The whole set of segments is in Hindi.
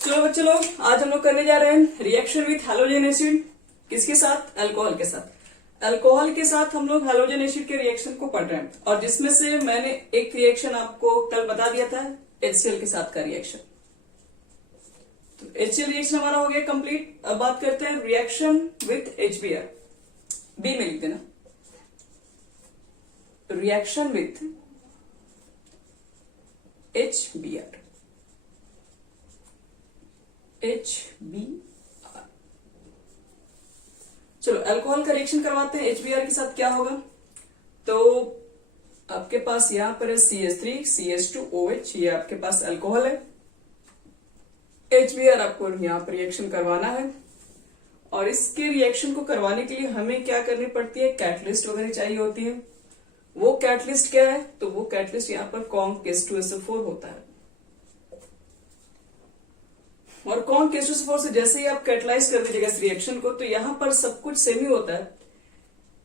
चलो बच्चे लोग, आज हम लोग करने जा रहे हैं रिएक्शन विथ हैलोजन एसिड। किसके साथ? अल्कोहल के साथ। अल्कोहल के साथ हम लोग हैलोजन एसिड के रिएक्शन को पढ़ रहे हैं, और जिसमें से मैंने एक रिएक्शन आपको कल बता दिया था, HCl के साथ का रिएक्शन। तो HCl रिएक्शन हमारा हो गया कंप्लीट। अब बात करते हैं रिएक्शन विथ HBr। बी में लिख देना, रिएक्शन विथ HBr। HBr। चलो अल्कोहल का रिएक्शन करवाते हैं। HBr के साथ क्या होगा? तो आपके पास यहां पर है CH3 CH2OH, ये आपके पास अल्कोहल है। HBr आपको यहां पर रिएक्शन करवाना है, और इसके रिएक्शन को करवाने के लिए हमें क्या करनी पड़ती है? कैटलिस्ट वगैरह चाहिए होती है। वो कैटलिस्ट क्या है? तो वो कैटलिस्ट यहाँ पर CONK-H2SO4 होता है। और CONK-H2SO4 से जैसे ही आप कैटलाइज कर दीजिएगा इस रिएक्शन को, तो यहां पर सब कुछ सेम ही होता है।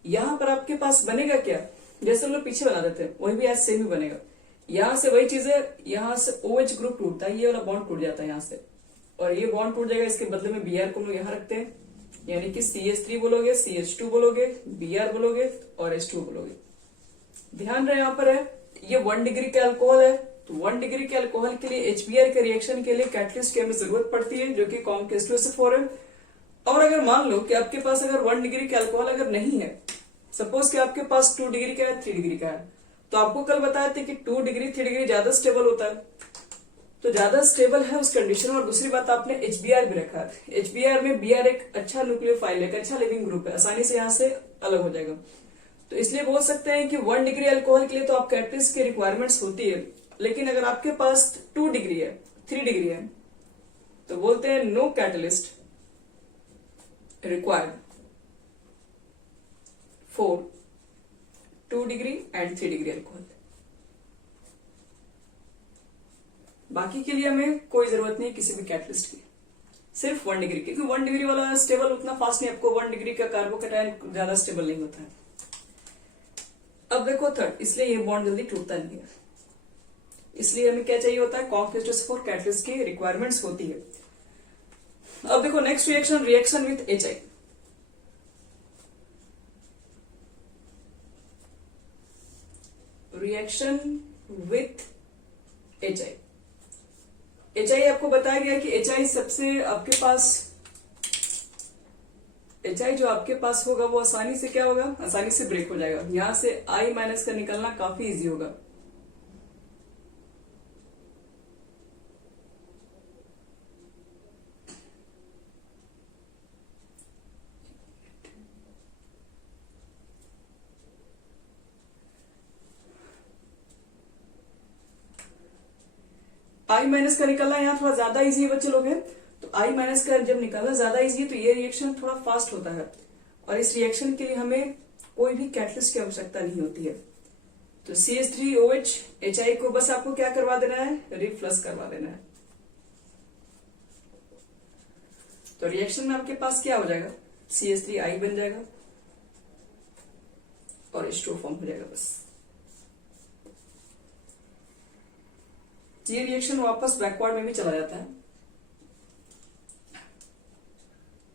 यहां पर आपके पास बनेगा क्या? जैसे हम लोग पीछे बना देते हैं, वही भी आज सेम ही बनेगा। यहां से वही चीज है, यहां से OH ग्रुप टूटता है, ये वाला बॉन्ड टूट जाता है यहां से, और ये बॉन्ड टूट जाएगा। इसके बदले में Br को हम लोग यहां रखते हैं, यानी कि CH3 बोलोगे, CH2 बोलोगे, Br बोलोगे और H2 बोलोगे। ध्यान रहे, यहां पर है ये 1 डिग्री का अल्कोहल है, तो 1 डिग्री के अल्कोहल के लिए HBr के रिएक्शन के लिए कैटलिस्ट की हमें जरूरत पड़ती है, जो कि CONK-H2SO4 है। और अगर मान लो कि आपके पास अगर 1 डिग्री का अल्कोहल अगर नहीं है, सपोज कि आपके पास 2 डिग्री का है, 3 डिग्री का है, तो आपको कल बताए थे कि 2 डिग्री 3 डिग्री ज्यादा स्टेबल होता है, तो ज्यादा स्टेबल है उस कंडीशन में। और दूसरी बात, आपने HBr भी रखा है। HBr में Br एक अच्छा न्यूक्लियोफाइल है, एक अच्छा लिविंग ग्रुप है, आसानी से यहां से अलग हो जाएगा। तो इसलिए बोल सकते हैं कि 1 डिग्री अल्कोहल के लिए तो आप कैटलिस्ट की रिक्वायरमेंट्स होती है, लेकिन अगर आपके पास 2 डिग्री है, 3 डिग्री है, तो बोलते हैं no catalyst required for 2 degree and 3 degree alcohol. बाकी के लिए हमें कोई जरूरत नहीं किसी भी कैटलिस्ट की, सिर्फ 1 डिग्री की, क्योंकि 1 डिग्री वाला स्टेबल उतना फास्ट नहीं, आपको 1 डिग्री का कार्बोकेटायन ज्यादा स्टेबल नहीं होता है। अब देखो थर्ड, इसलिए ये बॉन्ड जल्दी टूटता नहीं है, इसलिए हमें क्या चाहिए होता है? CONK-H2SO4 कैटलिस्ट की रिक्वायरमेंट्स होती है। अब देखो next reaction, reaction with HI। Reaction with HI। HI आपको बताया गया कि HI सबसे आपके पास, HI जो आपके पास होगा वो आसानी से क्या होगा? आसानी से ब्रेक हो जाएगा। यहां से I माइनस का निकलना काफी इजी होगा। I माइनस का निकलना यहाँ थोड़ा ज्यादा इजी है बच्चे लोग हैं, तो I माइनस का जब निकलना ज्यादा इजी है, तो ये रिएक्शन थोड़ा फास्ट होता है, और इस रिएक्शन के लिए हमें कोई भी कैटलिस्ट की आवश्यकता नहीं होती है। तो CH3OH HI को बस आपको क्या करवा देना है? रिफ्लक्स करवा देना है। तो रिएक्शन में आपके पास क्या हो जाएगा? CH3I बन जाएगा और H2O फॉर्म हो जाएगा। बस ये रिएक्शन वापस बैकवर्ड में भी चला जाता है।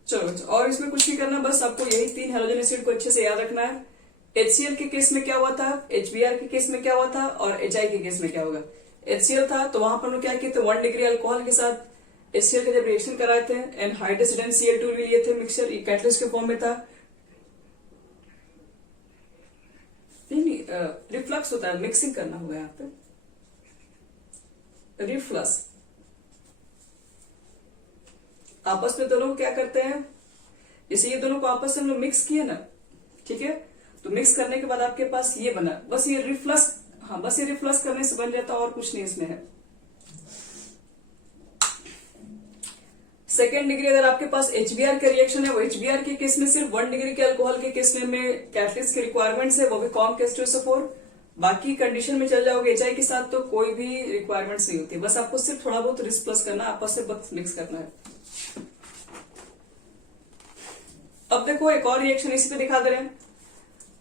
चलो, और इसमें कुछ नहीं करना, बस आपको यही 3 हैलोजन एसिड को अच्छे से याद रखना है। HCl के केस में क्या हुआ था, HBr के केस में क्या हुआ था, और HI के केस में क्या होगा? HCl था तो वहां पर हम क्या किए थे? 1 डिग्री अल्कोहल के साथ HCl का जब रिएक्शन कराए थे, एनहाइड्रस एंड Cl2 भी लिए थे मिक्सचर, कैटलिस्ट के फॉर्म में था। नहीं, रिफ्लक्स होता है, मिक्सिंग करना होगा यहाँ पे, रिफ्लक्स। आपस में दोनों क्या करते हैं? जैसे ये दोनों को आपस में हम लोग मिक्स किए ना, ठीक है, तो मिक्स करने के बाद आपके पास ये बना, बस ये रिफ्लक्स। हाँ, बस ये रिफ्लक्स करने से बन जाता, और कुछ नहीं इसमें है। सेकेंड डिग्री अगर आपके पास HBr का रिएक्शन है, वो HBr के केस में सिर्फ 1 डिग्री के अल्कोहल के केस में हमें कैटलिस्ट की रिक्वायरमेंट्स है, वो भी CONK-H2SO4। बाकी कंडीशन में चल जाओगे HI के साथ तो कोई भी रिक्वायरमेंट्स नहीं होती, बस आपको सिर्फ थोड़ा बहुत रिफ्लक्स करना, आपस से बस मिक्स करना है। अब देखो एक और रिएक्शन इसी पे दिखा दे रहे हैं,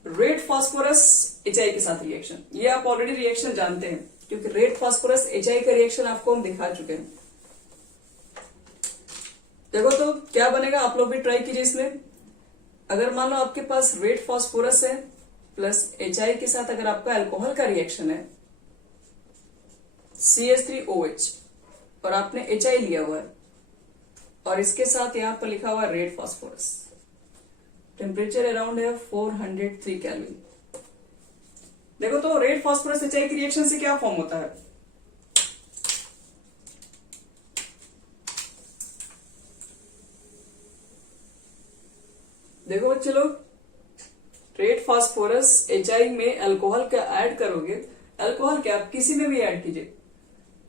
रेड फास्फोरस HI के साथ रिएक्शन। ये आप ऑलरेडी रिएक्शन जानते हैं, क्योंकि रेड फास्फोरस HI का रिएक्शन आपको हम दिखा चुके हैं। देखो तो क्या बनेगा, आप लोग भी ट्राई कीजिए इसमें। अगर मान लो आपके पास रेड फास्फोरस है प्लस HI के साथ अगर आपका अल्कोहल का रिएक्शन है CH3OH और आपने HI लिया हुआ है और इसके साथ यहां पर लिखा हुआ है रेड फास्फोरस, टेम्परेचर अराउंड है 403 केल्विन। देखो तो रेड फास्फोरस HI की रिएक्शन से क्या फॉर्म होता है, देखो बच्चे लोग, रेड फास्फोरस HI में अल्कोहल का ऐड करोगे, अल्कोहल क्या आप किसी में भी ऐड कीजिए,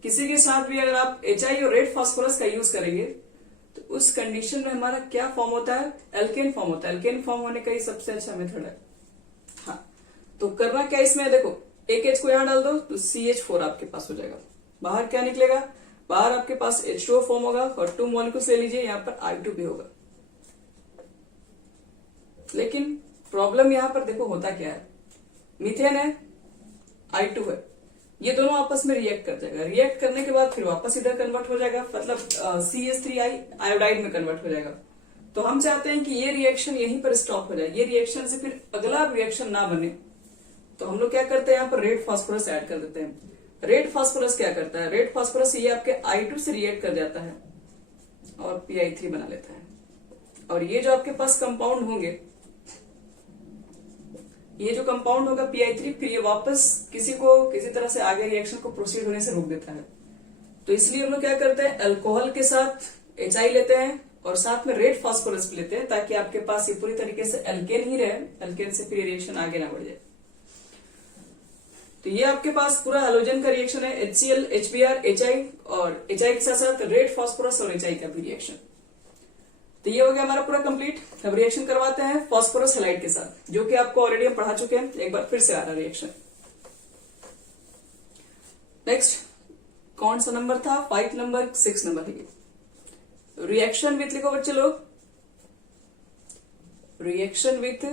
किसी के साथ भी अगर आप HI और रेड फास्फोरस का यूज करेंगे तो उस कंडीशन में हमारा क्या फॉर्म होता है, एल्केन फॉर्म होता है। एल्केन फॉर्म होने का ही सबसे अच्छा मेथड है। हाँ, तो करना क्या इसमें, देखो एक H को यहां डाल दो तो CH4 आपके पास हो जाएगा। बाहर क्या निकलेगा, बाहर आपके पास H2O फॉर्म होगा और 2 मॉलिक्यूल्स ले लीजिए, यहां पर I2 भी होगा। लेकिन प्रॉब्लम यहां पर देखो होता क्या है, मीथेन है I2 है, ये दोनों आपस में रिएक्ट कर जाएगा, रिएक्ट करने के बाद फिर वापस इधर कन्वर्ट हो जाएगा, मतलब CH3I आयोडाइड में कन्वर्ट हो जाएगा। तो हम चाहते हैं कि ये रिएक्शन यहीं पर स्टॉप हो जाए, ये रिएक्शन से फिर अगला रिएक्शन ना बने। तो हम लोग क्या करते हैं, यहाँ पर रेड फास्फोरस ऐड कर देते हैं। रेड फास्फोरस क्या करता है, रेड फास्फोरस ये आपके I2 से रिएक्ट कर जाता है और PI3 बना लेता है। और ये जो आपके पास कंपाउंड होंगे, ये जो कंपाउंड होगा PI3, फिर ये वापस किसी तरह से आगे रिएक्शन को प्रोसीड होने से रोक देता है। तो इसलिए हम लोग क्या करते हैं, अल्कोहल के साथ HI लेते हैं और साथ में रेड फास्फोरस भी लेते हैं, ताकि आपके पास ये पूरी तरीके से अल्केन ही रहे, अल्केन से फिर रिएक्शन आगे ना बढ़ जाए। तो ये आपके पास पूरा हेलोजन का रिएक्शन है, HCl, HBr, HI और HI के साथ साथ रेड फास्फोरस और HI का भी रिएक्शन। तो ये हो गया हमारा पूरा कंप्लीट। अब रिएक्शन करवाते हैं फास्फोरस हैलाइड के साथ, जो कि आपको ऑलरेडी हम पढ़ा चुके हैं, एक बार फिर से आ रहा रिएक्शन। नेक्स्ट कौन सा नंबर था, 5 नंबर, 6 नंबर है। रिएक्शन विथ लिखो बच्चे लोग, reaction with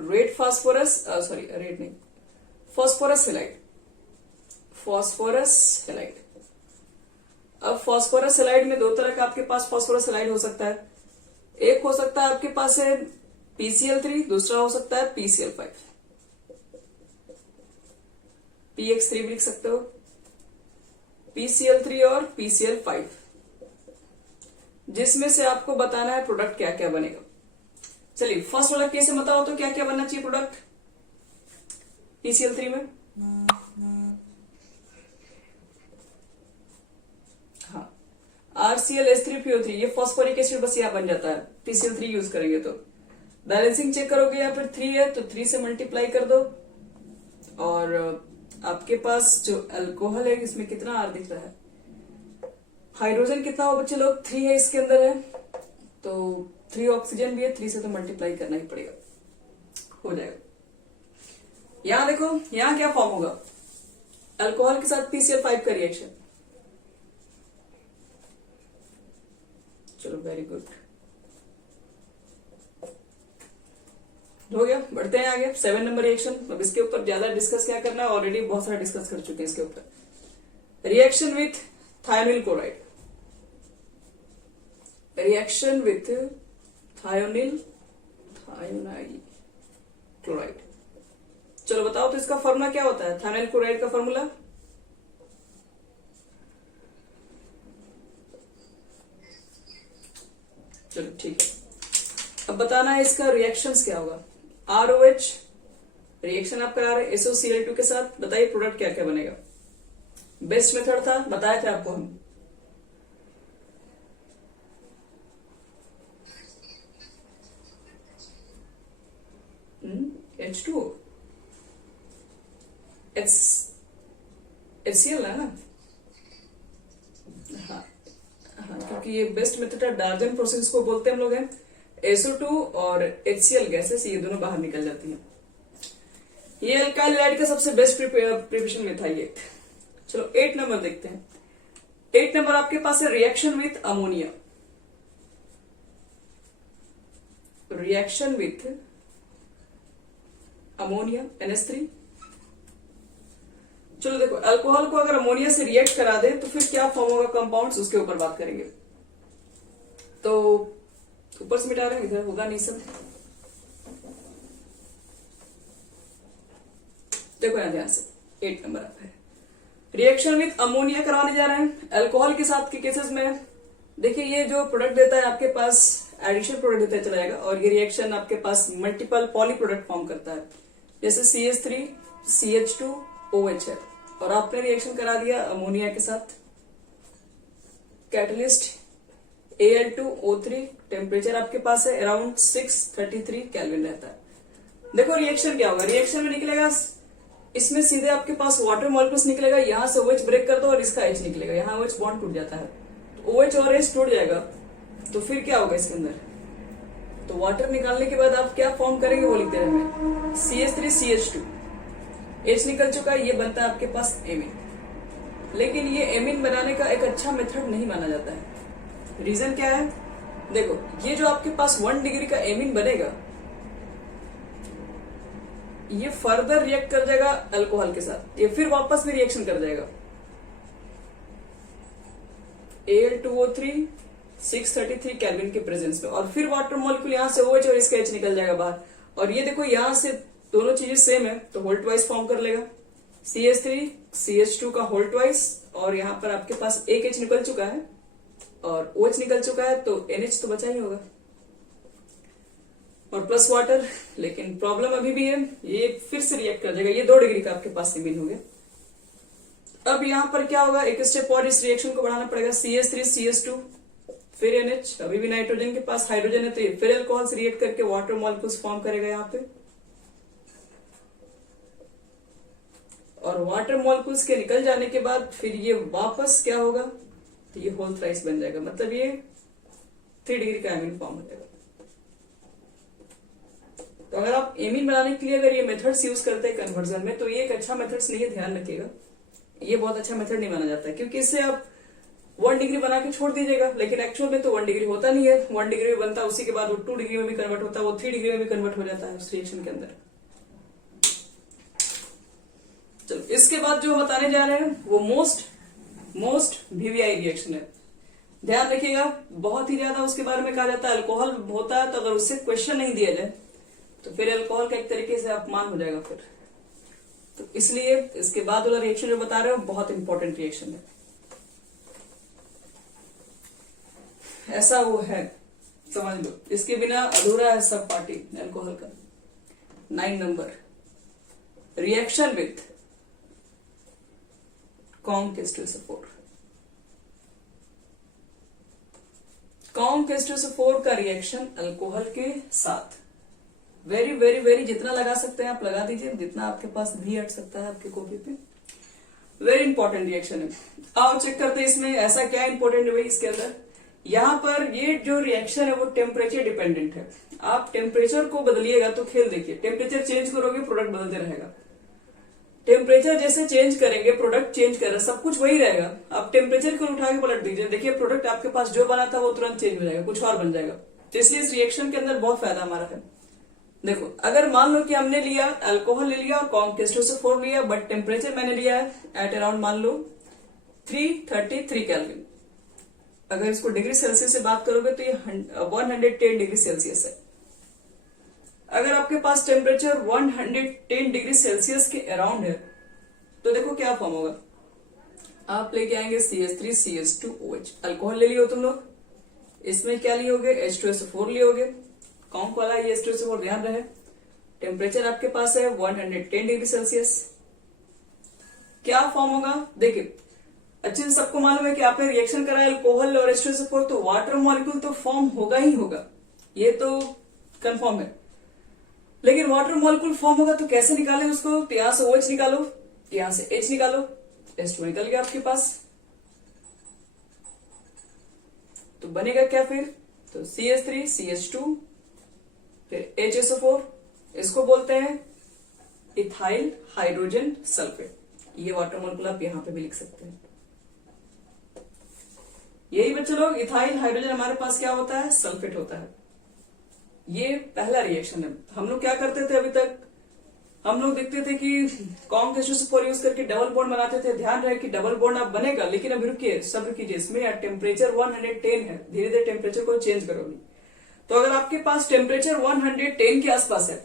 red phosphorus, sorry red नहीं, फास्फोरस हैलाइड, फास्फोरस हैलाइड। अब फास्फोरस हैलाइड में दो तरह का आपके पास फास्फोरस हैलाइड हो सकता है। एक हो सकता है आपके पास है PCl3, दूसरा हो सकता है PCl5, PX3 भी लिख सकते हो, PCl3 और PCl5, जिसमें से आपको बताना है प्रोडक्ट क्या क्या बनेगा। चलिए फर्स्ट वाला केस में बताओ तो क्या क्या बनना चाहिए प्रोडक्ट PCl3 में। हाँ, RClH3PO3, ये फॉस्फोरिक एसिड बस यहां बन जाता है, PCl3 यूज करेंगे तो। बैलेंसिंग चेक करोगे या फिर 3 है तो 3 से मल्टीप्लाई कर दो, और आपके पास जो अल्कोहल है इसमें कितना R दिख रहा है, हाइड्रोजन कितना हो बच्चे लोग, 3 है इसके अंदर है, तो 3 ऑक्सीजन भी है, 3 से तो मल्टीप्लाई करना ही पड़ेगा, हो जाएगा। यहां देखो, यहां क्या फॉर्म होगा, अल्कोहल के साथ PCl5 का रिएक्शन। चलो वेरी गुड, हो गया। बढ़ते हैं आगे, 7 नंबर रिएक्शन। अब इसके ऊपर ज्यादा डिस्कस क्या करना है, ऑलरेडी बहुत सारा डिस्कस कर चुके हैं इसके ऊपर। Reaction with thionyl chloride, reaction with thionyl chloride. चलो बताओ तो इसका फॉर्मूला क्या होता है, थायोनाइल क्लोराइड का फॉर्मूला, चलो ठीक है। अब बताना है इसका रिएक्शंस क्या होगा। ROH रिएक्शन आप करा रहे SOCl2 के साथ, बताइए प्रोडक्ट क्या क्या बनेगा। बेस्ट मेथड था, बताए थे आपको हम। H2O, HCl है ना, हाँ हाँ, क्योंकि ये बेस्ट मेथड है, डार्जन प्रोसेस को बोलते हैं हम लोग हैं। SO2 और HCl गैसेस ये दोनों बाहर निकल जाती हैं। ये अल्काइल हैलाइड का सबसे बेस्ट प्रिपरेशन में था ये। चलो 8 नंबर देखते हैं। 8 नंबर आपके पास है reaction with ammonia, reaction with ammonia NH3। चलो देखो, अल्कोहल को अगर अमोनिया से रिएक्ट करा दे तो फिर क्या फॉर्म होगा कंपाउंड्स, उसके ऊपर बात करेंगे। तो ऊपर से मिटा रहे हैं, इधर होगा नहीं सब। देखो यहां ध्यान से 8 नंबर आता है। रिएक्शन विथ अमोनिया करवाने जा रहे हैं अल्कोहल के साथ के केसेस में। देखिए ये जो प्रोडक्ट देता है आपके पास एडिशन प्रोडक्ट देता है चला जाएगा, और ये रिएक्शन आपके पास मल्टीपल पॉली प्रोडक्ट फॉर्म करता है, जैसे CH3 CH2 OH है, और आपने रिएक्शन करा दिया अमोनिया के साथ। कैटलिस्ट Al2O3, टेम्परेचर आपके पास है अराउंड 633 केल्विन रहता है। देखो रिएक्शन क्या होगा, रिएक्शन में निकलेगा इसमें सीधे आपके पास वाटर मॉलिक्यूल्स निकलेगा, यहां से OH ब्रेक कर दो और इसका H निकलेगा, यहाँ OH बॉन्ड टूट जाता है, तो OH और H टूट जाएगा, तो फिर क्या होगा इसके अंदर, तो वाटर निकालने के बाद आप क्या फॉर्म करेंगे वो लिखते रहेंगे, CH3 CH2, H निकल चुका है, ये बनता है आपके पास एमीन। लेकिन ये एमीन बनाने का एक अच्छा मेथड नहीं माना जाता है। रीजन क्या है, देखो ये जो आपके पास 1 डिग्री का एमीन बनेगा, ये फर्दर रिएक्ट कर जाएगा अल्कोहल के साथ, ये फिर वापस भी रिएक्शन कर जाएगा Al2O3 633 केल्विन के प्रेजेंस में, और फिर वाटर मॉलिक्यूल यहां से OH और इसका H निकल जाएगा बाहर, और ये देखो यहां से दोनों चीजें सेम है तो होल ट्वाइस फॉर्म कर लेगा, CH3 CH2 का होल ट्वाइस, और यहां पर आपके पास एक H निकल चुका है और OH निकल चुका है, तो NH तो बचा ही होगा, और प्लस वाटर। लेकिन प्रॉब्लम अभी भी है, ये फिर से रिएक्ट कर जाएगा, ये 2 डिग्री का आपके पास एमीन हो गया। अब यहां पर क्या होगा, एक स्टेप और इस रिएक्शन को बढ़ाना पड़ेगा, CH3 CH2 फिर NH, अभी भी नाइट्रोजन के पास हाइड्रोजन है, तो ये फिर अल्कोहल से रिएक्ट करके वाटर मॉलिक्यूल्स फॉर्म करेगा यहाँ पे, और वाटर मॉलिक्यूल्स के निकल जाने के बाद फिर ये वापस क्या होगा, तो ये होल थ्राइस बन जाएगा, मतलब ये 3 डिग्री का एमीन फॉर्म हो जाएगा। तो अगर आप एमीन बनाने के लिए अगर ये मेथड्स यूज करते हैं कन्वर्जन में, तो ये एक अच्छा मेथड्स नहीं है, ध्यान रखिएगा, ये बहुत अच्छा मेथड नहीं माना जाता है, क्योंकि इससे आप 1 डिग्री बना के छोड़ दीजिएगा, लेकिन एक्चुअल में तो 1 डिग्री होता नहीं है, 1 डिग्री में बनता है, उसी के बाद वो 2 डिग्री में भी कन्वर्ट होता है, वो 3 डिग्री में भी कन्वर्ट हो जाता है उस रिएक्शन के अंदर। चलो इसके बाद जो बताने जा रहे हैं वो मोस्ट VVI रिएक्शन है, ध्यान रखिएगा, बहुत ही ज्यादा उसके बारे में कहा जाता है। अल्कोहल होता है तो अगर उससे क्वेश्चन नहीं दिया जाए तो फिर अल्कोहल का एक तरीके से अपमान हो जाएगा फिर, तो इसलिए इसके बाद वाला रिएक्शन जो बता रहे हो बहुत इंपॉर्टेंट रिएक्शन है, ऐसा वो है, समझ लो, इसके बिना अधूरा है सब पार्टी अल्कोहल का। 9 नंबर, रिएक्शन विथ कॉम-K2SO4। कॉम-K2SO4 का रिएक्शन अल्कोहल के साथ वेरी वेरी वेरी, जितना लगा सकते हैं आप लगा दीजिए, जितना आपके पास भी हट सकता है आपके कॉपी पे, वेरी इंपॉर्टेंट रिएक्शन है। आओ चेक करते हैं इसमें ऐसा क्या इंपॉर्टेंट है भाई इसके अंदर। यहाँ पर ये जो रिएक्शन है वो टेम्परेचर डिपेंडेंट है, आप टेम्परेचर को बदलिएगा तो खेल देखिए, टेम्परेचर चेंज करोगे प्रोडक्ट बदलते रहेगा, टेम्परेचर जैसे चेंज करेंगे प्रोडक्ट चेंज कर रहा, सब कुछ वही रहेगा, आप टेम्परेचर को उठा के पलट दीजिए, देखिए प्रोडक्ट आपके पास जो बना था वो तुरंत चेंज हो जाएगा, कुछ और बन जाएगा। तो इसलिए इस रिएक्शन के अंदर बहुत फायदा हमारा है। देखो अगर मान लो कि हमने लिया अल्कोहल ले लिया और कॉम-K2SO4 लिया, बट टेम्परेचर मैंने लिया है एट अराउंड मान लो 333 केल्विन, अगर इसको डिग्री सेल्सियस से बात करोगे तो ये 110 डिग्री सेल्सियस है। अगर आपके पास टेम्परेचर 110 डिग्री सेल्सियस के अराउंड है तो देखो क्या फॉर्म होगा, आप लेके आएंगे CH3 CH2 OH, अल्कोहल ले लियो तुम लोग, इसमें क्या लिए होगे, H2SO4 लिए होगे, कॉम वाला ये H2SO4 ध्यान रहे, टेम्परेचर आपके पास है 110 डिग्री सेल्सियस, क्या फॉर्म होगा, देखिए अच्छे से सबको मालूम है कि आपने रिएक्शन कराया अल्कोहल और H2SO4, तो वाटर मॉलिक्यूल तो फॉर्म होगा ही होगा, ये तो कंफर्म है, लेकिन वाटर मॉलिक्यूल फॉर्म होगा तो कैसे निकालें उसको, तो यहां से OH निकालो, यहां से H निकालो, H2 निकल गया आपके पास, तो बनेगा क्या फिर, तो CH3 CH2 फिर HSO4, इसको बोलते हैं इथाइल हाइड्रोजन सल्फेट, ये वाटर मॉलिक्यूल आप यहां पे भी लिख सकते हैं। यही बच्चे लोग, इथाइल हाइड्रोजन हमारे पास क्या होता है, सल्फेट होता है। ये पहला रिएक्शन है। हम लोग क्या करते थे अभी तक, हम लोग देखते थे कि कॉन्क H2SO4 यूज करके डबल बॉन्ड बनाते थे। ध्यान रहे कि डबल बॉन्ड आप बनेगा, लेकिन अभी रुकिए, सब्र कीजिए, इसमें टेम्परेचर 110 है, धीरे धीरे टेम्परेचर को चेंज करोगे। तो अगर आपके पास टेम्परेचर 110 के आसपास है,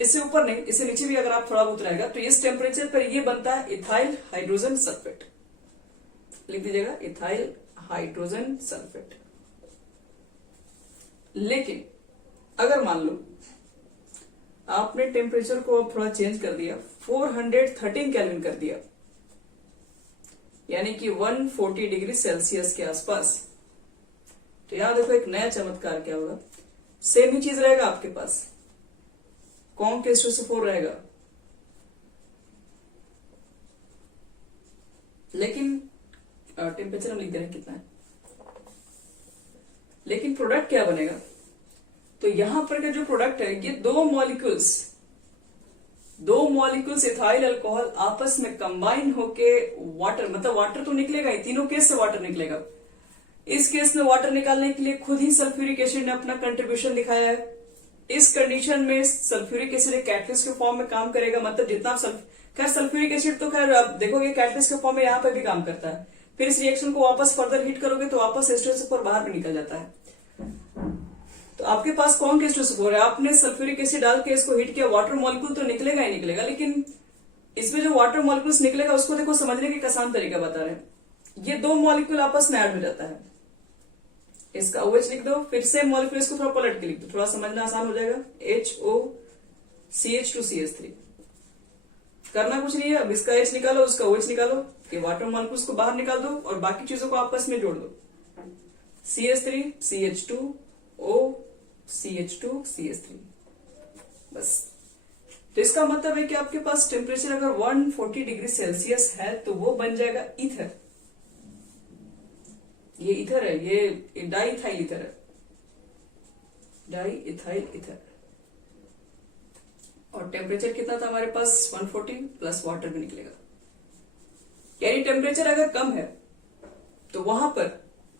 इससे ऊपर नहीं, इससे नीचे भी अगर आप थोड़ा बहुत रहेगा, तो इस टेम्परेचर पर ये बनता है इथाइल हाइड्रोजन सल्फेट। लिख दीजिएगा इथाइल हाइड्रोजन सल्फेट। लेकिन अगर मान लो आपने टेम्परेचर को अब थोड़ा चेंज कर दिया, 413 केल्विन कर दिया, यानी कि 140 डिग्री सेल्सियस के आसपास, तो यहां देखो एक नया चमत्कार क्या होगा। सेम ही चीज रहेगा आपके पास, कॉन्क H2SO4 रहेगा, लेकिन टेम्परेचर हम लिख दे रहे हैं कितना है, लेकिन प्रोडक्ट क्या बनेगा। तो यहां पर का जो प्रोडक्ट है, ये दो मॉलिक्यूल्स इथाइल अल्कोहल आपस में कंबाइन होके वाटर, मतलब वाटर तो निकलेगा ही, तीनों केस से वाटर निकलेगा। इस केस में वाटर निकालने के लिए खुद ही सल्फ्यूरिक एसिड ने अपना कंट्रीब्यूशन दिखाया है। इस कंडीशन में सल्फ्यूरिक एसिड एक कैटलिस्ट के फॉर्म में काम करेगा, मतलब जितना खैर सल्फ्यूरिक एसिड तो खैर आप देखोगे कैटलिस्ट के फॉर्म में यहाँ पे भी काम करता है। फिर इस रिएक्शन को वापस फर्दर हीट करोगे तो वापस H2SO4 बाहर भी निकल जाता है। तो आपके पास कौन H2SO4 है, आपने सल्फ्यूरिक एसिड डाल के इसको हीट किया, वाटर मॉलिक्यूल तो निकलेगा ही निकलेगा, लेकिन इसमें जो वाटर मॉलिक्यूल्स निकलेगा उसको देखो समझने का एक आसान तरीका बता रहे हैं। ये दो मॉलिक्यूल आपस में ऐड हो जाता है, इसका OH लिख दो, फिर से मॉलिक्यूल इसको थोड़ा पलट के लिख दो, थोड़ा समझना आसान हो जाएगा। HOCH2CH3 करना कुछ नहीं है, अब इसका H निकालो, उसका OH निकालो, ये वाटर मॉलिक्यूल्स को बाहर निकाल दो और बाकी चीजों को आपस में जोड़ दो। CH3 CH2 O CH2 CH3, बस। तो इसका मतलब है कि आपके पास टेम्परेचर अगर 140 डिग्री सेल्सियस है तो वो बन जाएगा ईथर। ये ईथर है, ये डाइइथाइल ईथर है, डाइइथाइल ईथर। और टेम्परेचर कितना था हमारे पास, 140 प्लस वाटर भी निकलेगा। यानी टेम्परेचर अगर कम है तो वहां पर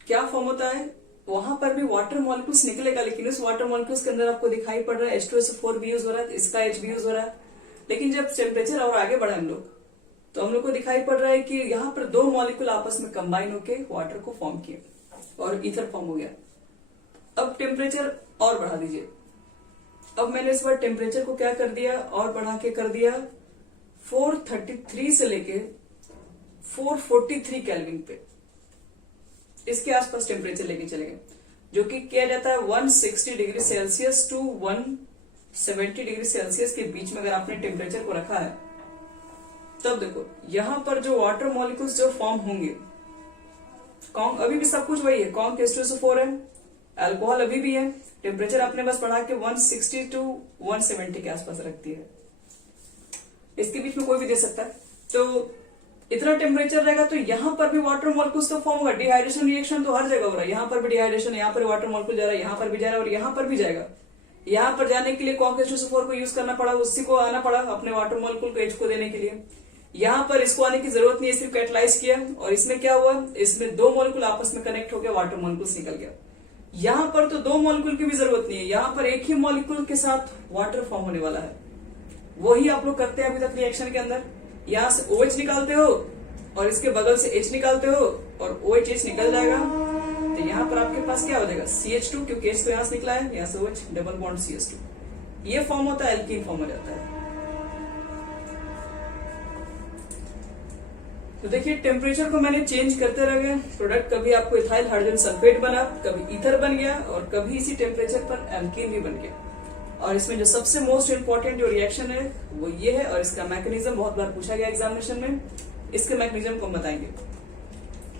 क्या फॉर्म होता है, वहां पर भी वाटर मॉलिक्यूल्स निकलेगा, लेकिन उस वाटर मॉलिक्यूल्स के अंदर आपको दिखाई पड़ रहा है H2SO4 भी यूज हो रहा है, इसका H भी यूज हो रहा है। लेकिन जब टेम्परेचर और आगे बढ़ा हम लोग, तो हम लोग को दिखाई पड़ रहा है कि यहाँ पर दो मॉलिक्यूल आपस में कंबाइन होके वाटर को फॉर्म किए और ईथर फॉर्म हो गया। अब टेम्परेचर और बढ़ा दीजिए। अब मैंने इस बार टेम्परेचर को क्या कर दिया, और बढ़ा के कर दिया 433 से लेके 443 केल्विन पे, इसके आसपास टेम्परेचर लेके चलेंगे, जो कि किया जाता है 160 degree Celsius to 170 degree Celsius के बीच में। अगर आपने टेम्परेचर को रखा है तब देखो यहां पर जो वाटर मॉलिक्यूल्स जो फॉर्म होंगे, अभी भी सब कुछ वही है, कॉन्क H2SO4 है, अल्कोहल अभी भी है, टेम्परेचर आपने बस बढ़ा के 160 टू 170 के आसपास रख दिया है, इसके बीच में कोई भी दे सकता है। तो इतना टेम्परेचर रहेगा तो यहां पर भी वाटर मॉलिक्यूल्स तो फॉर्म होगा, डिहाइड्रेशन रिएक्शन तो हर जगह हो रहा है, यहां पर भी डिहाइड्रेशन, यहां पर वाटर मॉलिक्यूल जा रहा है, यहां पर भी जा रहा है और यहां पर भी जाएगा। यहां पर जाने के लिए कॉन्क H2SO4 को यूज करना पड़ा, उसी को आना पड़ा अपने वाटर मॉलिक्यूल को H को देने के लिए। यहां पर इसको आने की जरूरत नहीं है, सिर्फ कैटलाइज किया, और इसमें क्या हुआ, इसमें दो मॉलिक्यूल आपस में कनेक्ट हो गया, वाटर मॉलिक्यूल्स निकल गया। यहां पर तो दो मॉलिक्यूल की भी जरूरत नहीं है, यहां पर एक ही मॉलिक्यूल के साथ वाटर फॉर्म होने वाला है। वही आप लोग करते हैं अभी तक रिएक्शन के अंदर, यहां से OH निकालते हो और इसके बगल से H निकालते हो और OH निकल जाएगा, तो यहां पर आपके पास क्या हो जाएगा CH2, क्योंकि H तो यहां से निकला है, यहां से OH, डबल बॉन्ड CH2, ये फॉर्म होता है, एल्कीन फॉर्म हो जाता है। तो देखिए टेम्परेचर को मैंने चेंज करते रह गया, प्रोडक्ट कभी आपको इथाइल हाइड्रोजन सल्फेट बना, कभी ईथर बन गया और कभी इसी टेम्परेचर पर एल्कीन भी बन गया। और इसमें जो सबसे मोस्ट इंपॉर्टेंट जो रिएक्शन है वो ये है, और इसका मैकेनिज्म बहुत बार पूछा गया एग्जामिनेशन में, इसके मैकेनिज्म को हम बताएंगे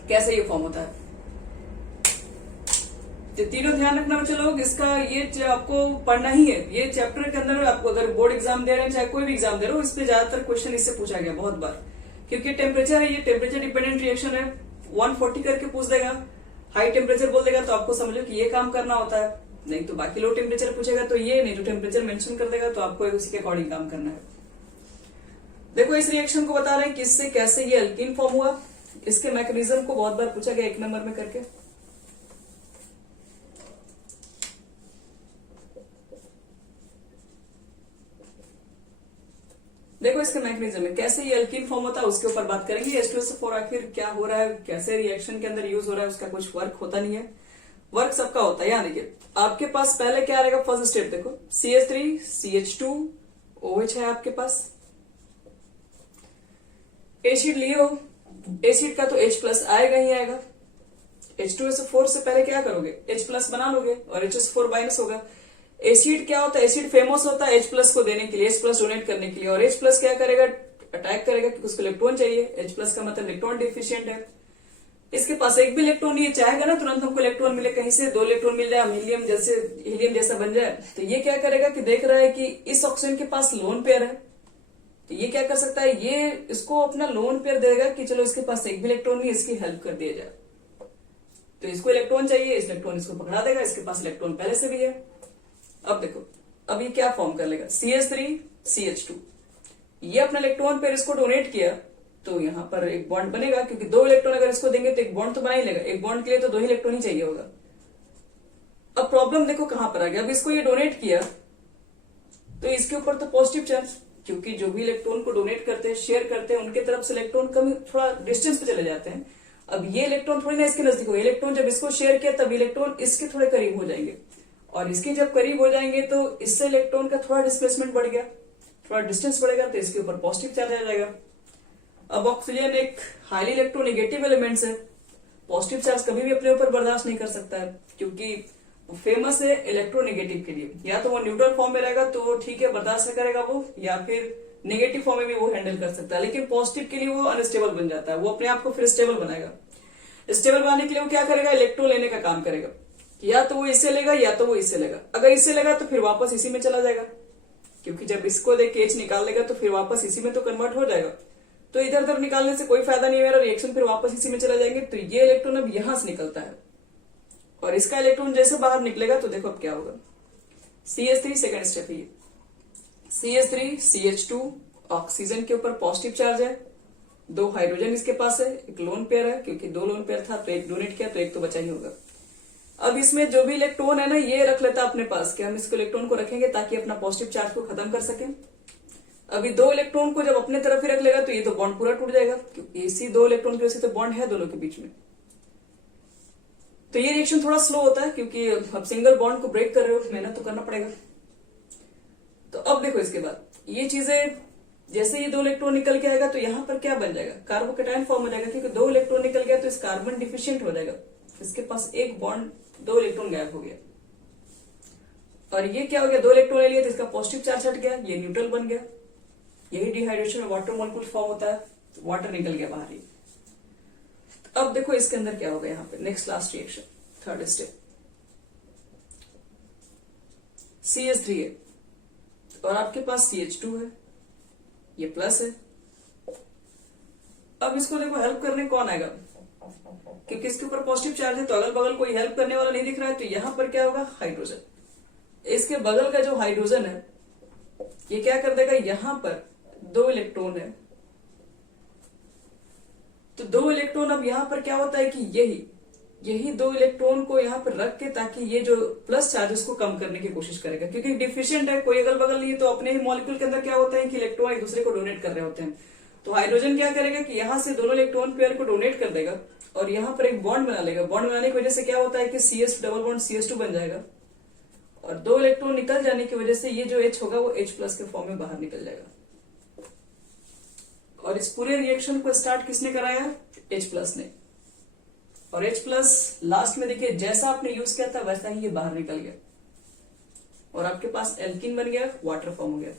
कैसे ये फॉर्म होता है। तो तीनों ध्यान रखना बच्चे लोग, इसका ये आपको पढ़ना ही है, ये चैप्टर के अंदर आपको अगर बोर्ड एग्जाम दे रहे हैं चाहे कोई भी एग्जाम दे रहे हो, इस पे ज्यादातर क्वेश्चन इससे पूछा गया बहुत बार, क्योंकि टेम्परेचर है, ये टेम्परेचर डिपेंडेंट रिएक्शन है, 140 करके पूछ देगा, हाई टेम्परेचर बोल देगा तो आपको समझो कि ये काम करना होता है, नहीं तो बाकी लो टेम्परेचर पूछेगा तो ये, नहीं तो टेम्परेचर मेंशन कर देगा तो आपको उसी के अकॉर्डिंग काम करना है। देखो इस रिएक्शन को बता रहे हैं कि इससे कैसे ये एल्कीन फॉर्म हुआ, इसके मैकेनिज्म को बहुत बार पूछा गया 1 नंबर में करके। देखो इसका मैकेनिज्म है, कैसे ये एल्कीन फॉर्म होता है उसके ऊपर बात करेंगे। H2SO4 आखिर क्या हो रहा है, कैसे रिएक्शन के अंदर यूज हो रहा है, उसका कुछ वर्क होता नहीं है, वर्क सबका होता है। यहाँ देखिए आपके पास पहले क्या रहेगा, फर्स्ट स्टेप देखो CH3 CH2 OH है आपके पास, एसिड लिए हो, एसिड का तो H प्लस आएगा ही आएगा। H2SO4 से पहले क्या करोगे, H प्लस बना लोगे और HSO4 माइनस होगा। एसिड क्या होता है, एसिड फेमस होता है H प्लस को देने के लिए, H प्लस डोनेट करने के लिए, और H प्लस क्या करेगा, अटैक करेगा क्योंकि उसको इलेक्ट्रॉन चाहिए। H प्लस का मतलब इलेक्ट्रॉन डिफिशियंट है, इसके पास एक भी इलेक्ट्रॉन नहीं है, चाहेगा ना तुरंत हमको इलेक्ट्रॉन मिले, कहीं से 2 इलेक्ट्रॉन मिल जाए, हीलियम जैसा बन जाए, तो ये क्या करेगा कि देख रहा है कि इस ऑक्सीजन के पास लोन पेयर है, तो ये क्या कर सकता है, ये इसको अपना लोन पेयर देगा कि चलो इसके पास एक भी इलेक्ट्रॉन नहीं, इसकी हेल्प कर दिया जाए। तो इसको इलेक्ट्रॉन चाहिए, इस इलेक्ट्रॉन इसको पकड़ा देगा, इसके पास इलेक्ट्रॉन पहले से भी है। अब देखो अब ये क्या फॉर्म कर लेगा, CH3 CH2, ये अपना इलेक्ट्रॉन पेयर इसको डोनेट किया तो यहाँ पर एक बॉन्ड बनेगा, क्योंकि 2 इलेक्ट्रॉन अगर इसको देंगे तो एक बॉन्ड तो बना ही लेगा, एक बॉन्ड के लिए तो 2 ही इलेक्ट्रॉन ही चाहिए होगा। अब प्रॉब्लम देखो कहां पर आ गया, अब इसको ये डोनेट किया तो इसके ऊपर तो पॉजिटिव चार्ज, क्योंकि जो भी इलेक्ट्रॉन को डोनेट करते हैं, शेयर करते हैं, उनके तरफ से इलेक्ट्रॉन कम थोड़ा डिस्टेंस पे चले जाते हैं। अब ये इलेक्ट्रॉन थोड़ी ना इसके नजदीक हो, इलेक्ट्रॉन जब इसको शेयर किया तब इलेक्ट्रॉन इसके थोड़े करीब हो जाएंगे, और इसके जब करीब हो जाएंगे तो इससे इलेक्ट्रॉन का थोड़ा डिस्प्लेसमेंट बढ़ गया, थोड़ा डिस्टेंस बढ़ेगा, तो इसके ऊपर पॉजिटिव चार्ज आ जाएगा। अब ऑक्सीजन एक हाईली इलेक्ट्रोनेगेटिव एलिमेंट्स है, पॉजिटिव चार्ज कभी भी अपने ऊपर बर्दाश्त नहीं कर सकता है, क्योंकि फेमस है इलेक्ट्रोनेगेटिव के लिए, या तो वो न्यूट्रल फॉर्म में रहेगा तो ठीक है बर्दाश्त करेगा वो, या फिर नेगेटिव फॉर्म में भी वो हैंडल कर सकता है, लेकिन पॉजिटिव के लिए वो अनस्टेबल बन जाता है, वो अपने आप को फिर स्टेबल बनाएगा। स्टेबल बनाने के लिए वो क्या करेगा, इलेक्ट्रॉन लेने का काम करेगा, या तो वो इससे लेगा या तो वो इससे लेगा, अगर इससे लेगा तो फिर वापस इसी में चला जाएगा, क्योंकि जब इसको देख के H निकाल लेगा तो फिर वापस इसी में तो कन्वर्ट हो जाएगा, तो इधर उधर निकालने से कोई फायदा नहीं है, मेरा रिएक्शन फिर वापस इसी में चला जाएंगे। तो ये इलेक्ट्रॉन अब यहां से निकलता है और इसका इलेक्ट्रॉन जैसे बाहर निकलेगा तो देखो अब क्या होगा, CH3 सेकेंड स्टेप है, CH3 CH2 ऑक्सीजन के ऊपर पॉजिटिव चार्ज है, 2 हाइड्रोजन इसके पास है, एक लोन पेयर है, क्योंकि 2 लोन पेयर था तो एक डोनेट किया तो एक तो बचा ही होगा। अब इसमें जो भी इलेक्ट्रॉन है ना ये रख लेता अपने पास, कि हम इसको इलेक्ट्रॉन को रखेंगे ताकि अपना पॉजिटिव चार्ज को खत्म कर सकें। अभी 2 इलेक्ट्रॉन को जब अपने तरफ ही रख लेगा तो ये तो बॉन्ड पूरा टूट जाएगा, क्योंकि इसी 2 इलेक्ट्रॉन की वजह से तो बॉन्ड है दोनों के बीच में। तो ये रिएक्शन थोड़ा स्लो होता है, क्योंकि अब सिंगल बॉन्ड को ब्रेक कर रहे हो, मेहनत तो करना पड़ेगा। तो अब देखो इसके बाद ये चीजें, जैसे ये 2 इलेक्ट्रॉन निकल के आएगा तो यहाँ पर क्या बन जाएगा, कार्बोकेटायन फॉर्म हो जाएगा, क्योंकि 2 इलेक्ट्रॉन निकल गया तो इस कार्बन डिफिशियंट हो जाएगा, इसके पास एक बॉन्ड 2 इलेक्ट्रॉन गायब हो गया, और ये क्या हो गया, 2 इलेक्ट्रॉन ले लिया तो इसका पॉजिटिव चार्ज हट गया, ये न्यूट्रल बन गया, यही डिहाइड्रेशन में वाटर मॉलिक्यूल फॉर्म होता है, वाटर निकल गया बाहर ही। अब देखो इसके अंदर क्या होगा, यहाँ पे next last reaction third step, CH3 है और आपके पास CH2 है, ये प्लस है। अब इसको देखो हेल्प करने कौन आएगा, क्योंकि इसके ऊपर पॉजिटिव चार्ज है तो अगल बगल कोई हेल्प करने वाला नहीं दिख रहा है, तो यहां पर क्या होगा, हाइड्रोजन, इसके बगल का जो हाइड्रोजन है ये क्या कर देगा, यहां पर 2 इलेक्ट्रॉन है, तो 2 इलेक्ट्रॉन अब यहां पर क्या होता है कि यही 2 इलेक्ट्रॉन को यहां पर रख के, ताकि ये जो प्लस चार्ज उसको कम करने की कोशिश करेगा, क्योंकि डिफिशियंट है, कोई अगल बगल नहीं है, तो अपने ही मॉलिक्यूल के अंदर क्या होता है कि इलेक्ट्रॉन एक दूसरे को डोनेट कर रहे होते हैं, तो हाइड्रोजन क्या करेगा कि यहां से दोनों इलेक्ट्रॉन पेयर को डोनेट कर देगा और यहां पर एक बॉन्ड बना लेगा। बॉन्ड बनाने की वजह से क्या होता है कि CS डबल बॉन्ड CH2 बन जाएगा, और 2 इलेक्ट्रॉन निकल जाने की वजह से ये जो H होगा वो H प्लस के फॉर्म में बाहर निकल जाएगा। और इस पूरे रिएक्शन को स्टार्ट किसने कराया, H प्लस ने, और H प्लस लास्ट में देखिए जैसा आपने यूज किया था वैसा ही ये बाहर निकल गया और आपके पास एल्कीन बन गया, वाटर फॉर्म हो गया।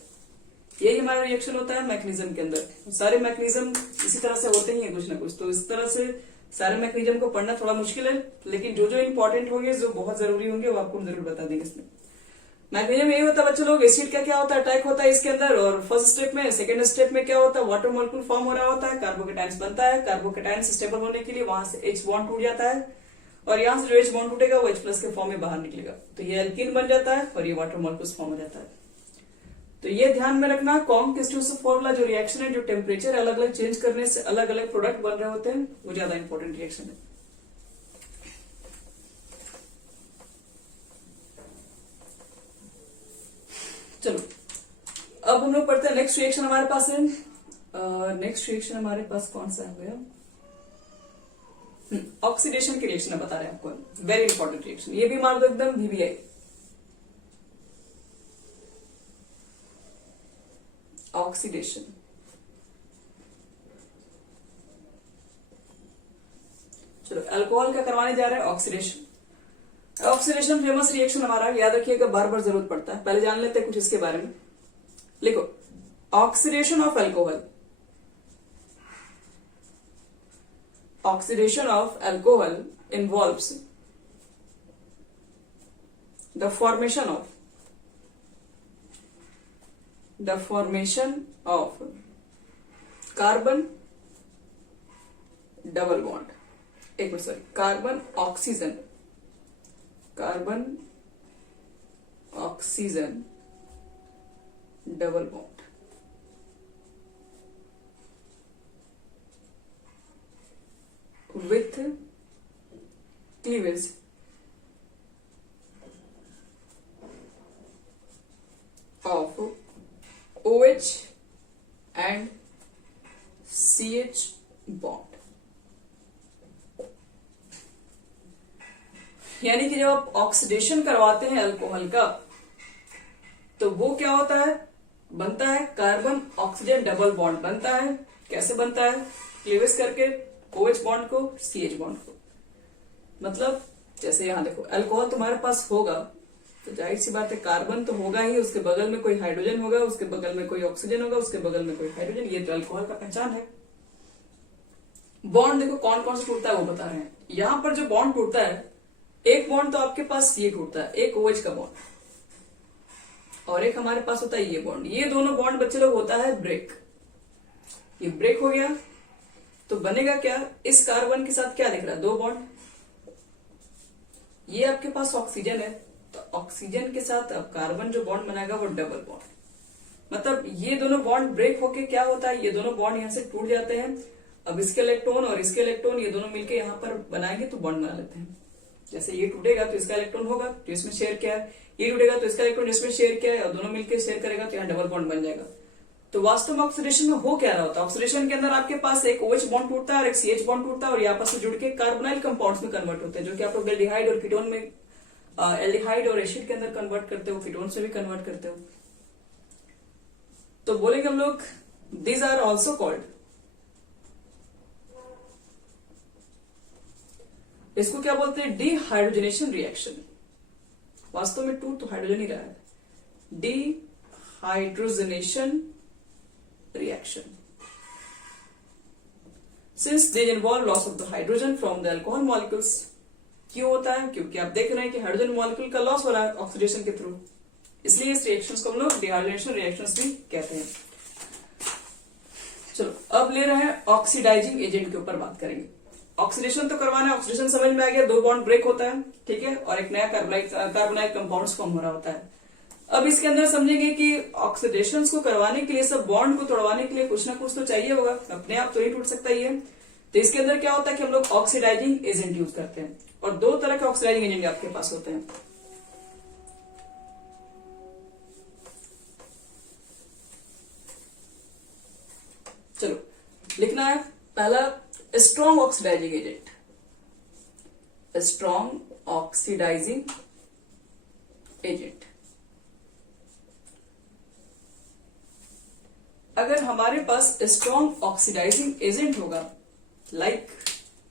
यही हमारा रिएक्शन होता है मैकेनिज्म के अंदर। सारे मैकेनिज्म इसी तरह से होते ही है कुछ ना कुछ, तो इस तरह से सारे मैकेनिज्म को पढ़ना थोड़ा मुश्किल है, लेकिन जो जो इंपॉर्टेंट होंगे, जो बहुत जरूरी होंगे, वो आपको जरूर बता देंगे। इसमें मैकेनिज्म यही होता है बच्चों लोग, एसिड का क्या होता है, अटैक होता है इसके अंदर, और फर्स्ट स्टेप में, सेकंड स्टेप में क्या होता है, वाटर मॉलिक्यूल फॉर्म हो रहा होता है, कार्बोकेटायंस बनता है, कार्बोकेटायंस स्टेबल होने के लिए वहां से H बॉन्ड टूट जाता है, और यहां से जो H बॉन्ड टूटेगा वो H प्लस के फॉर्म में बाहर निकलेगा, तो ये एल्कीन बन जाता है और ये वाटर मॉलिक्यूल्स फॉर्म हो जाता है। तो ये ध्यान में रखना, कॉन्ग-किस्टोसो फॉर्मूला जो रिएक्शन है, जो टेम्परेचर अलग अलग चेंज करने से अलग अलग प्रोडक्ट बन रहे होते हैं, वो ज्यादा इंपॉर्टेंट रिएक्शन है। चलो अब हम लोग पढ़ते हैं नेक्स्ट रिएक्शन हमारे पास है। नेक्स्ट रिएक्शन हमारे पास कौन सा है भैया? ऑक्सीडेशन की रिएक्शन बता रहे हैं आपको, वेरी इंपॉर्टेंट रिएक्शन, ये भी मार दो एकदम VBI। ऑक्सीडेशन, चलो अल्कोहल का करवाने जा रहे हैं ऑक्सीडेशन। ऑक्सीडेशन फेमस रिएक्शन हमारा, याद रखिएगा, बार बार जरूरत पड़ता है। पहले जान लेते हैं कुछ इसके बारे में। लिखो, oxidation of alcohol, oxidation of alcohol involves the formation of carbon double bond, एक minute sorry, carbon oxygen double bond with cleavage of OH and CH bond। यानी कि जब आप ऑक्सीडेशन करवाते हैं अल्कोहल का, तो वो क्या होता है, बनता है कार्बन ऑक्सीजन डबल बॉन्ड बनता है। कैसे बनता है? क्लीवेज करके OH बॉन्ड को CH बॉन्ड को। मतलब जैसे यहां देखो, अल्कोहल तुम्हारे पास होगा तो जाहिर सी बात है कार्बन तो होगा ही, उसके बगल में कोई हाइड्रोजन होगा, उसके बगल में कोई ऑक्सीजन होगा, उसके बगल में कोई हाइड्रोजन। ये तो अल्कोहल का पहचान है। बॉन्ड देखो कौन कौन सा टूटता है वो बता रहे हैं। यहां पर जो बॉन्ड टूटता है, एक बॉन्ड तो आपके पास ये टूटता है, एक OH का बॉन्ड, और एक हमारे पास होता है ये बॉन्ड। ये दोनों बॉन्ड बच्चे लोग होता है ब्रेक। ये ब्रेक हो गया तो बनेगा क्या, इस कार्बन के साथ क्या दिख रहा है, दो बॉन्ड। ये आपके पास ऑक्सीजन है, तो ऑक्सीजन के साथ अब कार्बन जो बॉन्ड बनाएगा वो डबल बॉन्ड। मतलब ये दोनों बॉन्ड ब्रेक होके क्या होता है, ये दोनों बॉन्ड यहां से टूट जाते हैं। अब इसके इलेक्ट्रॉन और इसके इलेक्ट्रॉन ये दोनों मिलकर यहां पर बनाएंगे तो बॉन्ड बना लेते हैं। जैसे ये टूटेगा तो इसका इलेक्ट्रॉन होगा जो इसमें शेयर किया है, ये टूटेगा तो इसका इलेक्ट्रॉन जिसमें शेयर किया है, और दोनों मिलकर शेयर करेगा तो यहाँ डबल बॉन्ड बन जाएगा। तो वास्तव में ऑक्सीडेशन में हो क्या रहा होता है, ऑक्सीडेशन के अंदर आपके पास एक OH बॉन्ड टूटता है और एक CH बॉन्ड टूटता है, और ये आपस में जुड़ के कार्बोनाइल कंपाउंड्स में कन्वर्ट होते हैं, जो कि आप लोग एल्डिहाइड और कीटोन में, एल्डिहाइड और एसिड के अंदर कन्वर्ट करते हो, कीटोन से भी कन्वर्ट करते हो। तो बोलेंगे हम लोग दीज आर ऑल्सो कॉल्ड, इसको क्या बोलते हैं, डिहाइड्रोजनेशन रिएक्शन। वास्तव में टूट तो हाइड्रोजन ही रहा है, dehydrogenation reaction since they involve loss of the hydrogen from the alcohol molecules। क्यों होता है, क्योंकि आप देख रहे हैं कि हाइड्रोजन मॉलिक्यूल का लॉस हो रहा है ऑक्सीडेशन के थ्रू, इसलिए इस रिएक्शंस को हम लोग डिहाइड्रेशन रिएक्शंस भी कहते हैं। चलो अब ले रहे हैं ऑक्सीडाइजिंग एजेंट के ऊपर बात करेंगे। ऑक्सीडेशन तो करवाना है, ऑक्सीडेशन समझ में आ गया, दो बॉन्ड ब्रेक होता है, ठीक है, और एक नया कार्बोनाइल कंपाउंड्स फॉर्म हो रहा होता है। अब इसके अंदर समझेंगे कि ऑक्सीडेशन को करवाने के लिए, सब बॉन्ड को तोड़वाने के लिए कुछ ना कुछ तो चाहिए होगा, अपने आप तो नहीं टूट सकता ये। तो इसके अंदर क्या होता है कि हम लोग ऑक्सीडाइजिंग एजेंट यूज करते हैं, और दो तरह के ऑक्सीडाइजिंग एजेंट आपके पास होते हैं। चलो लिखना है, पहला strong oxidizing agent, strong oxidizing agent. अगर हमारे पास स्ट्रॉन्ग ऑक्सीडाइजिंग एजेंट होगा लाइक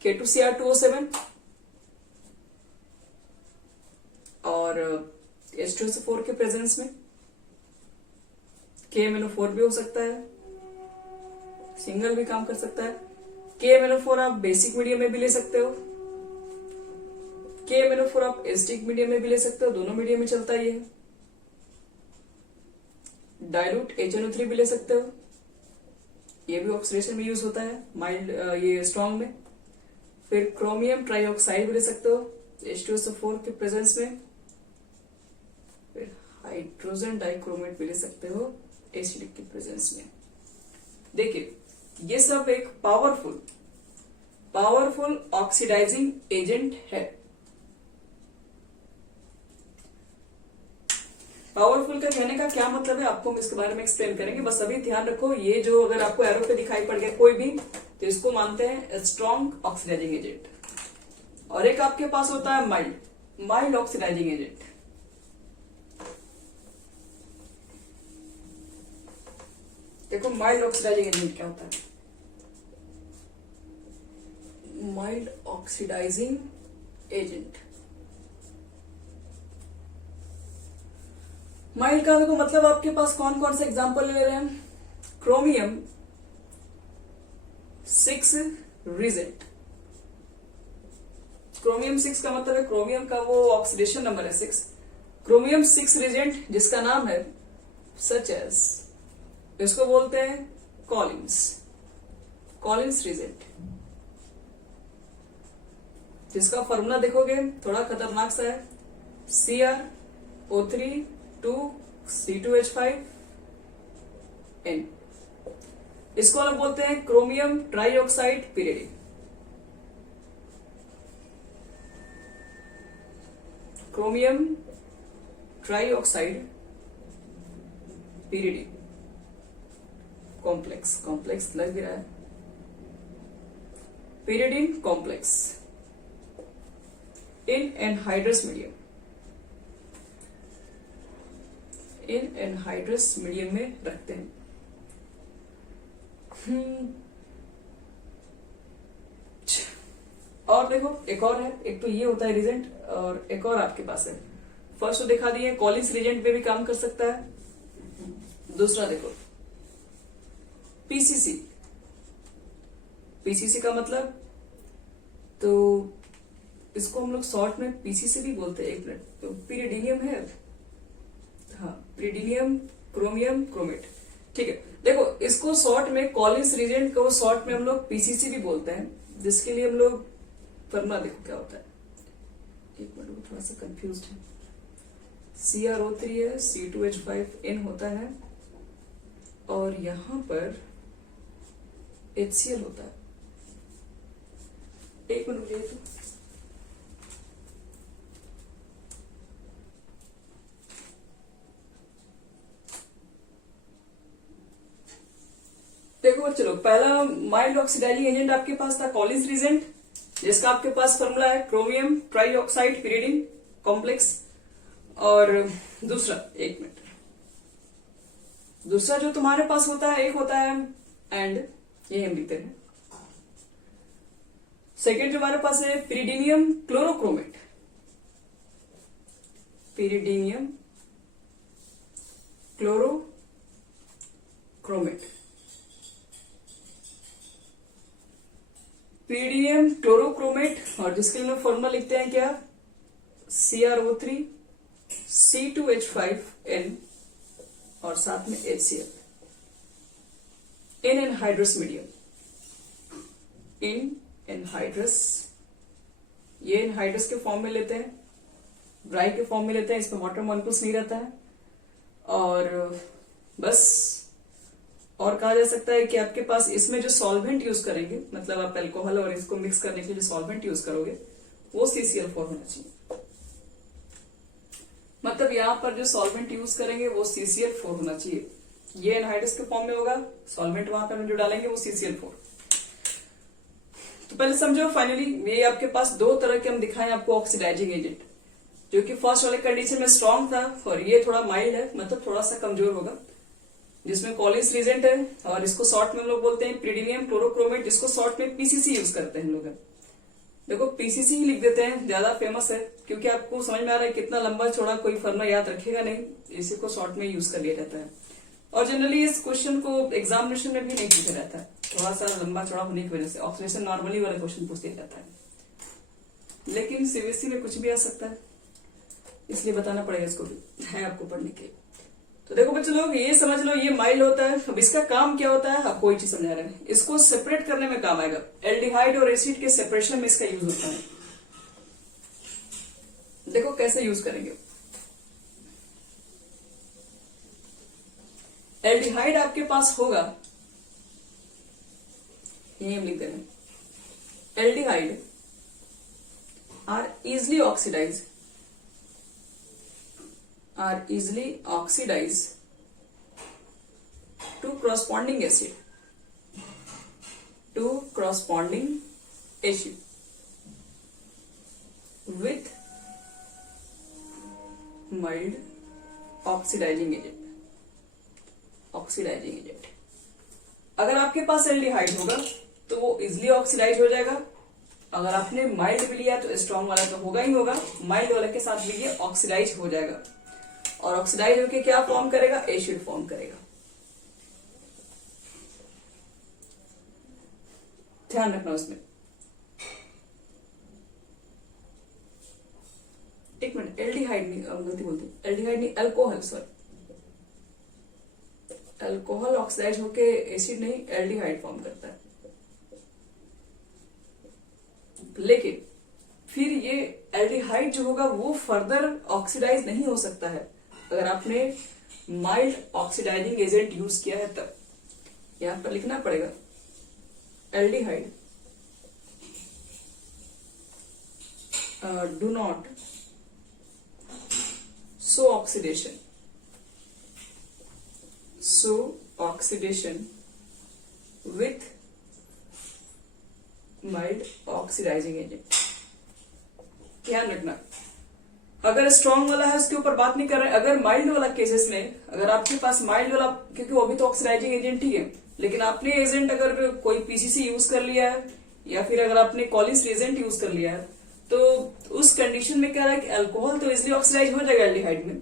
K2Cr2O7 और H2SO4 के प्रेजेंस में, KMnO4 भी हो सकता है, सिंगल भी काम कर सकता है। KMnO4 आप बेसिक मीडियम में भी ले सकते हो, KMnO4 आप एसिडिक मीडियम में भी ले सकते हो, दोनों मीडियम में चलता है ये। डाइल्यूट HNO3 भी ले सकते हो, ये भी ऑक्सीडेशन में यूज होता है, माइल्ड ये स्ट्रॉन्ग में। फिर क्रोमियम ट्राइऑक्साइड भी ले सकते हो H2SO4 के प्रेजेंस में। फिर हाइड्रोजन डाइक्रोमेट भी ले सकते हो एसिडिक के प्रेजेंस में। देखिए ये सब एक पावरफुल ऑक्सीडाइजिंग एजेंट है। पावरफुल का कहने का क्या मतलब है आपको हम इसके बारे में एक्सप्लेन करेंगे। बस अभी ध्यान रखो, ये जो अगर आपको एरो पे दिखाई पड़ गया कोई भी, तो इसको मानते हैं स्ट्रॉन्ग ऑक्सीडाइजिंग एजेंट। और एक आपके पास होता है माइल्ड ऑक्सीडाइजिंग एजेंट। देखो माइल्ड ऑक्सीडाइजिंग एजेंट क्या होता है। माइल्ड ऑक्सीडाइजिंग एजेंट, माइल्ड का देखो मतलब आपके पास कौन कौन से एग्जांपल ले रहे हैं। Chromium 6 regent. क्रोमियम 6 का मतलब है क्रोमियम का वो ऑक्सीडेशन नंबर है 6। क्रोमियम 6 रिजेंट जिसका नाम है सच एज, इसको बोलते हैं कॉलिंस रिजेंट, जिसका फॉर्मूला देखोगे थोड़ा खतरनाक सा है, Cr O3 2C2H5N। इसको हम बोलते हैं chromium trioxide pyridine. Chromium trioxide pyridine complex लग भी रहा है, pyridine complex in anhydrous medium. In anhydrous medium में रखते हैं। और देखो एक और है, एक तो ये होता है रिजेंट और एक और आपके पास है। फर्स्ट तो दिखा दिए कॉलिंस रिजेंट पे भी काम कर सकता है। दूसरा देखो पीसीसी का मतलब, तो इसको हम लोग शॉर्ट में पीसीसी भी बोलते हैं। एक मिनट, तो पिरिडीनियम है, हाँ पिरिडीनियम क्रोमियम क्रोमेट, ठीक है। देखो इसको शॉर्ट में कॉलिंस रिजेंट को शॉर्ट में हम लोग पीसीसी भी बोलते हैं, जिसके लिए हम लोग फॉर्मूला देखो क्या होता है। एक मिनट, थोड़ा सा कंफ्यूज है। CrO3 है, C2H5N होता है और यहां पर HCl होता है। एक मिनट मुझे तो देखो चलो, पहला माइल्ड ऑक्सीडाइजिंग एजेंट आपके पास था कॉलिंस रिजेंट, जिसका आपके पास फॉर्मूला है क्रोमियम ट्राइऑक्साइड पिरिडिन कॉम्प्लेक्स। और दूसरा, एक मिनट, दूसरा जो तुम्हारे पास होता है, एक होता है एंड, ये हम लिखते हैं। सेकेंड जो हमारे पास है पिरिडीनियम क्लोरोक्रोमेट, पिरिडीनियम क्लोरोक्रोमेट, पिरिडीनियम क्लोरोक्रोमेट, और जिसके लिए हम फॉर्मूला लिखते हैं क्या, CrO3 C2H5N और साथ में HCl इन एनहाइड्रस मीडियम। इन एनहाइड्रस, ये एनहाइड्रस के फॉर्म में लेते हैं, ड्राई के फॉर्म में लेते हैं, इसमें वाटर मॉलिक्यूल्स नहीं रहता है। और बस और कहा जा सकता है कि आपके पास इसमें जो सॉल्वेंट यूज करेंगे, मतलब आप अल्कोहल और इसको मिक्स करने के लिए जो सॉल्वेंट यूज करोगे वो CCl4 होना चाहिए। मतलब यहां पर जो सॉल्वेंट यूज करेंगे वो CCl4 होना चाहिए। ये एनहाइड्रस के फॉर्म में होगा, सॉल्वेंट वहां पर जो डालेंगे वो CCl4। तो पहले समझो, फाइनली ये आपके पास दो तरह के हम दिखाएं आपको ऑक्सीडाइजिंग एजेंट, जो कि फर्स्ट वाले कंडीशन में स्ट्रॉन्ग था और ये थोड़ा माइल्ड है, मतलब थोड़ा सा कमजोर होगा, जिसमें कॉलिंस रिजेंट है और इसको शॉर्ट में हम लोग बोलते हैं पिरिडीनियम क्लोरोक्रोमेट, जिसको शॉर्ट में पीसीसी यूज करते हैं हम लोग। देखो पीसीसी ही लिख देते हैं, ज्यादा फेमस है, क्योंकि आपको समझ में आ रहा है कितना लंबा चौड़ा कोई फॉर्मूला याद रखेगा नहीं, इसी को शॉर्ट में यूज कर लिया जाता है। और जनरली इस क्वेश्चन को एग्जामिनेशन में भी नहीं पूछा जाता है, थोड़ा सा लंबा चौड़ा होने की वजह से ऑक्सीडेशन नॉर्मली वाला क्वेश्चन पूछ दिया जाता है, लेकिन सीबीएसई में कुछ भी आ सकता है, इसलिए बताना पड़ेगा, इसको भी है आपको पढ़ने के। तो देखो बच्चों लोग, ये समझ लो ये माइल्ड होता है। अब इसका काम क्या होता है आपको कोई चीज समझा रहे हैं, इसको सेपरेट करने में काम आएगा। एल्डिहाइड और एसिड के सेपरेशन में इसका यूज होता है। देखो कैसे यूज करेंगे। एल्डिहाइड आपके पास होगा, ये हम लिख दे रहे हैं, aldehyde are easily are easily oxidize to corresponding acid, to corresponding acid with mild oxidizing agent. अगर आपके पास एल्डिहाइड होगा तो वो इजिली ऑक्सीडाइज हो जाएगा। अगर आपने माइल्ड भी लिया तो स्ट्रॉन्ग वाला तो होगा ही होगा, माइल्ड वाला के साथ भी ये ऑक्सीडाइज हो जाएगा और ऑक्सीडाइज होकर क्या फॉर्म करेगा, एसिड फॉर्म करेगा। ध्यान रखना उसमें। एक मिनट, एल्डिहाइड नहीं, गलती बोलती, एल्डिहाइड नहीं, अल्कोहल, सॉरी, अल्कोहल ऑक्सीडाइज होके एसिड नहीं एल्डिहाइड फॉर्म करता है। लेकिन फिर ये एल्डिहाइड जो होगा वो फर्दर ऑक्सीडाइज नहीं हो सकता है अगर आपने माइल्ड ऑक्सीडाइजिंग एजेंट यूज किया है तब। यहां पर लिखना पड़ेगा aldehyde do not show oxidation with mild oxidizing agent। ध्यान रखना, अगर स्ट्रॉन्ग वाला है उसके ऊपर बात नहीं कर रहे। अगर माइल्ड वाला केसेस में, अगर आपके पास माइल्ड वाला, क्योंकि वो भी तो ऑक्सीडाइजिंग एजेंट ही है, लेकिन आपने एजेंट अगर कोई पीसीसी यूज कर लिया है या फिर अगर आपने कॉलिस एजेंट यूज कर लिया है तो उस कंडीशन में क्या है कि अल्कोहल तो इजिली ऑक्सीडाइज हो जाएगा एल्डिहाइड में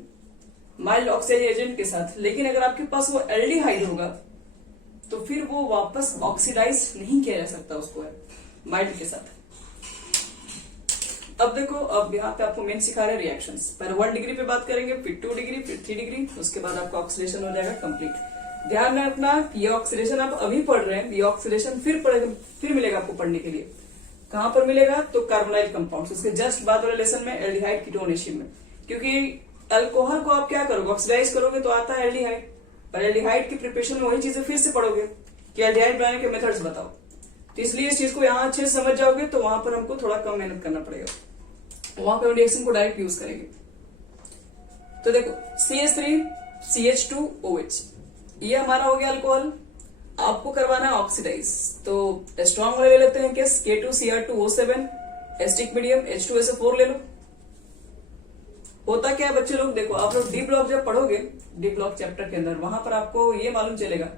माइल्ड ऑक्सीडाइज एजेंट के साथ। लेकिन अगर आपके पास वो एल्डिहाइड होगा तो फिर वो वापस ऑक्सीडाइज नहीं किया जा सकता उसको माइल्ड के साथ। अब देखो, अब यहाँ पे आपको मेन सिखा रहे हैं रिएक्शंस। पहले 1 डिग्री पे बात करेंगे, फिर 2 डिग्री, फिर 3 डिग्री, उसके बाद आपका ऑक्सीडेशन हो जाएगा कंप्लीट। ध्यान में रखना, ये ऑक्सीडेशन आप अभी पढ़ रहे हैं, ये ऑक्सीडेशन फिर मिलेगा आपको पढ़ने के लिए। कहां पर मिलेगा, तो कार्बोनाइल कंपाउंड्स, उसके जस्ट बाद वाले लेसन में एल्डिहाइड कीटोन एसिड में। क्योंकि अल्कोहल को आप क्या करोगे, ऑक्सीडाइज करोगे तो आता है एल्डिहाइड, पर एल्डिहाइड की प्रिपरेशन में वही चीजें फिर से पढ़ोगे कि एल्डिहाइड बनाने के मेथड्स बताओ। तो इसलिए इस चीज को यहाँ अच्छे से समझ जाओगे तो वहां पर हमको थोड़ा कम मेहनत करना पड़ेगा, वहां पर रिएक्शन को डायरेक्ट यूज करेंगे। तो देखो CH3 CH2OH, ये हमारा हो गया अल्कोहल। आपको करवाना है ऑक्सीडाइज, तो स्ट्रॉन्ग वाले ले लेते हैं case K2Cr2O7, asterisk medium H2SO4 ले लो। होता क्या है बच्चे लोग, देखो आप लोग डी ब्लॉक जब पढ़ोगे, डी ब्लॉक चैप्टर के अंदर, वहां पर आपको ये मालूम चलेगा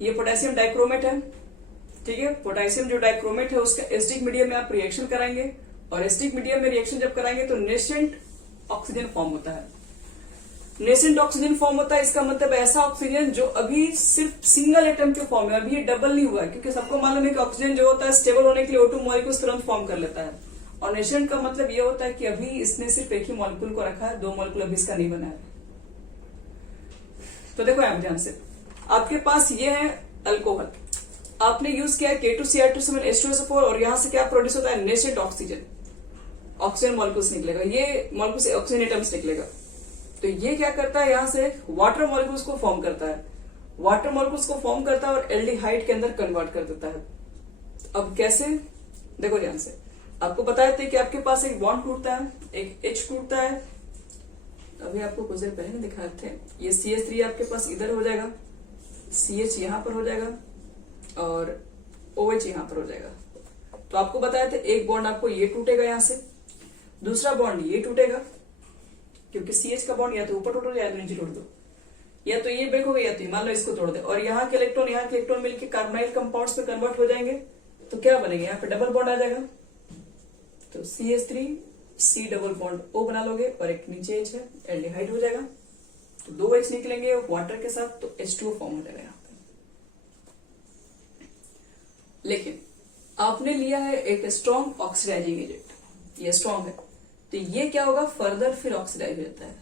ये पोटेशियम डाइक्रोमेट है, ठीक है। पोटेशियम जो डाइक्रोमेट है उसका एस्टिक मीडियम में आप रिएक्शन कराएंगे और एस्टिक मीडियम में रिएक्शन जब कराएंगे तो नेसेंट ऑक्सीजन फॉर्म होता है। नेसेंट ऑक्सीजन फॉर्म होता है, इसका मतलब ऐसा ऑक्सीजन जो अभी सिर्फ सिंगल एटम के फॉर्म है, अभी ये डबल नहीं हुआ है। क्योंकि सबको मालूम है कि ऑक्सीजन जो होता है स्टेबल होने के लिए O2 मॉलिक्यूल्स तुरंत फॉर्म कर लेता है, और नेसेंट का मतलब ये होता है कि अभी इसने सिर्फ एक ही मॉलिक्यूल को रखा है, 2 मॉलिक्यूल अभी इसका नहीं बना है। तो देखो आप ध्यान से, आपके पास ये है अल्कोहल, आपने यूज किया है K2Cr2 H2SO4 और यहां से क्या प्रोड्यूस होता है, नेसेंट ऑक्सीजन, ऑक्सीजन मॉलिक्यूल्स निकलेगा, ये मॉलिक्यूल्स ऑक्सीजन एटम्स निकलेगा। तो ये क्या करता है, यहां से वाटर मॉलिक्यूल्स को फॉर्म करता है, वाटर मॉलिक्यूल्स को फॉर्म करता है और एल्डिहाइड के अंदर कन्वर्ट कर देता है। अब कैसे, देखो ध्यान से, आपको बताए थे कि आपके पास एक बॉन्ड टूटता है, एक H टूटता है, अभी आपको कुछ देर पहले दिखाए थे। ये CH3 आपके पास इधर हो जाएगा, CH यहां पर हो जाएगा और OH यहां पर हो जाएगा। तो आपको बताया था एक बॉन्ड आपको ये टूटेगा यहां से, दूसरा बॉन्ड ये टूटेगा, क्योंकि CH का बॉन्ड या तो ऊपर टूट या तो नीचे तोड़ दो, या तो ये ब्रेक हो गया या तो मान लो इसको तोड़ दे, और यहाँ के इलेक्ट्रॉन मिलकर कार्बोनाइल कंपाउंड्स में कन्वर्ट हो जाएंगे। तो क्या बनेगा, यहाँ पे डबल बॉन्ड आ जाएगा, तो CH3 C double bond O बना लोगे और एक नीचे H है, एल्डिहाइड हो जाएगा। तो 2 H निकलेंगे वाटर के साथ, तो H2O फॉर्म हो जाएगा यहाँ पे। लेकिन आपने लिया है एक स्ट्रॉन्ग ऑक्सीडाइजिंग एजेंट, ये स्ट्रॉन्ग है, तो ये क्या होगा, फर्दर फिर ऑक्सीडाइज हो जाता है।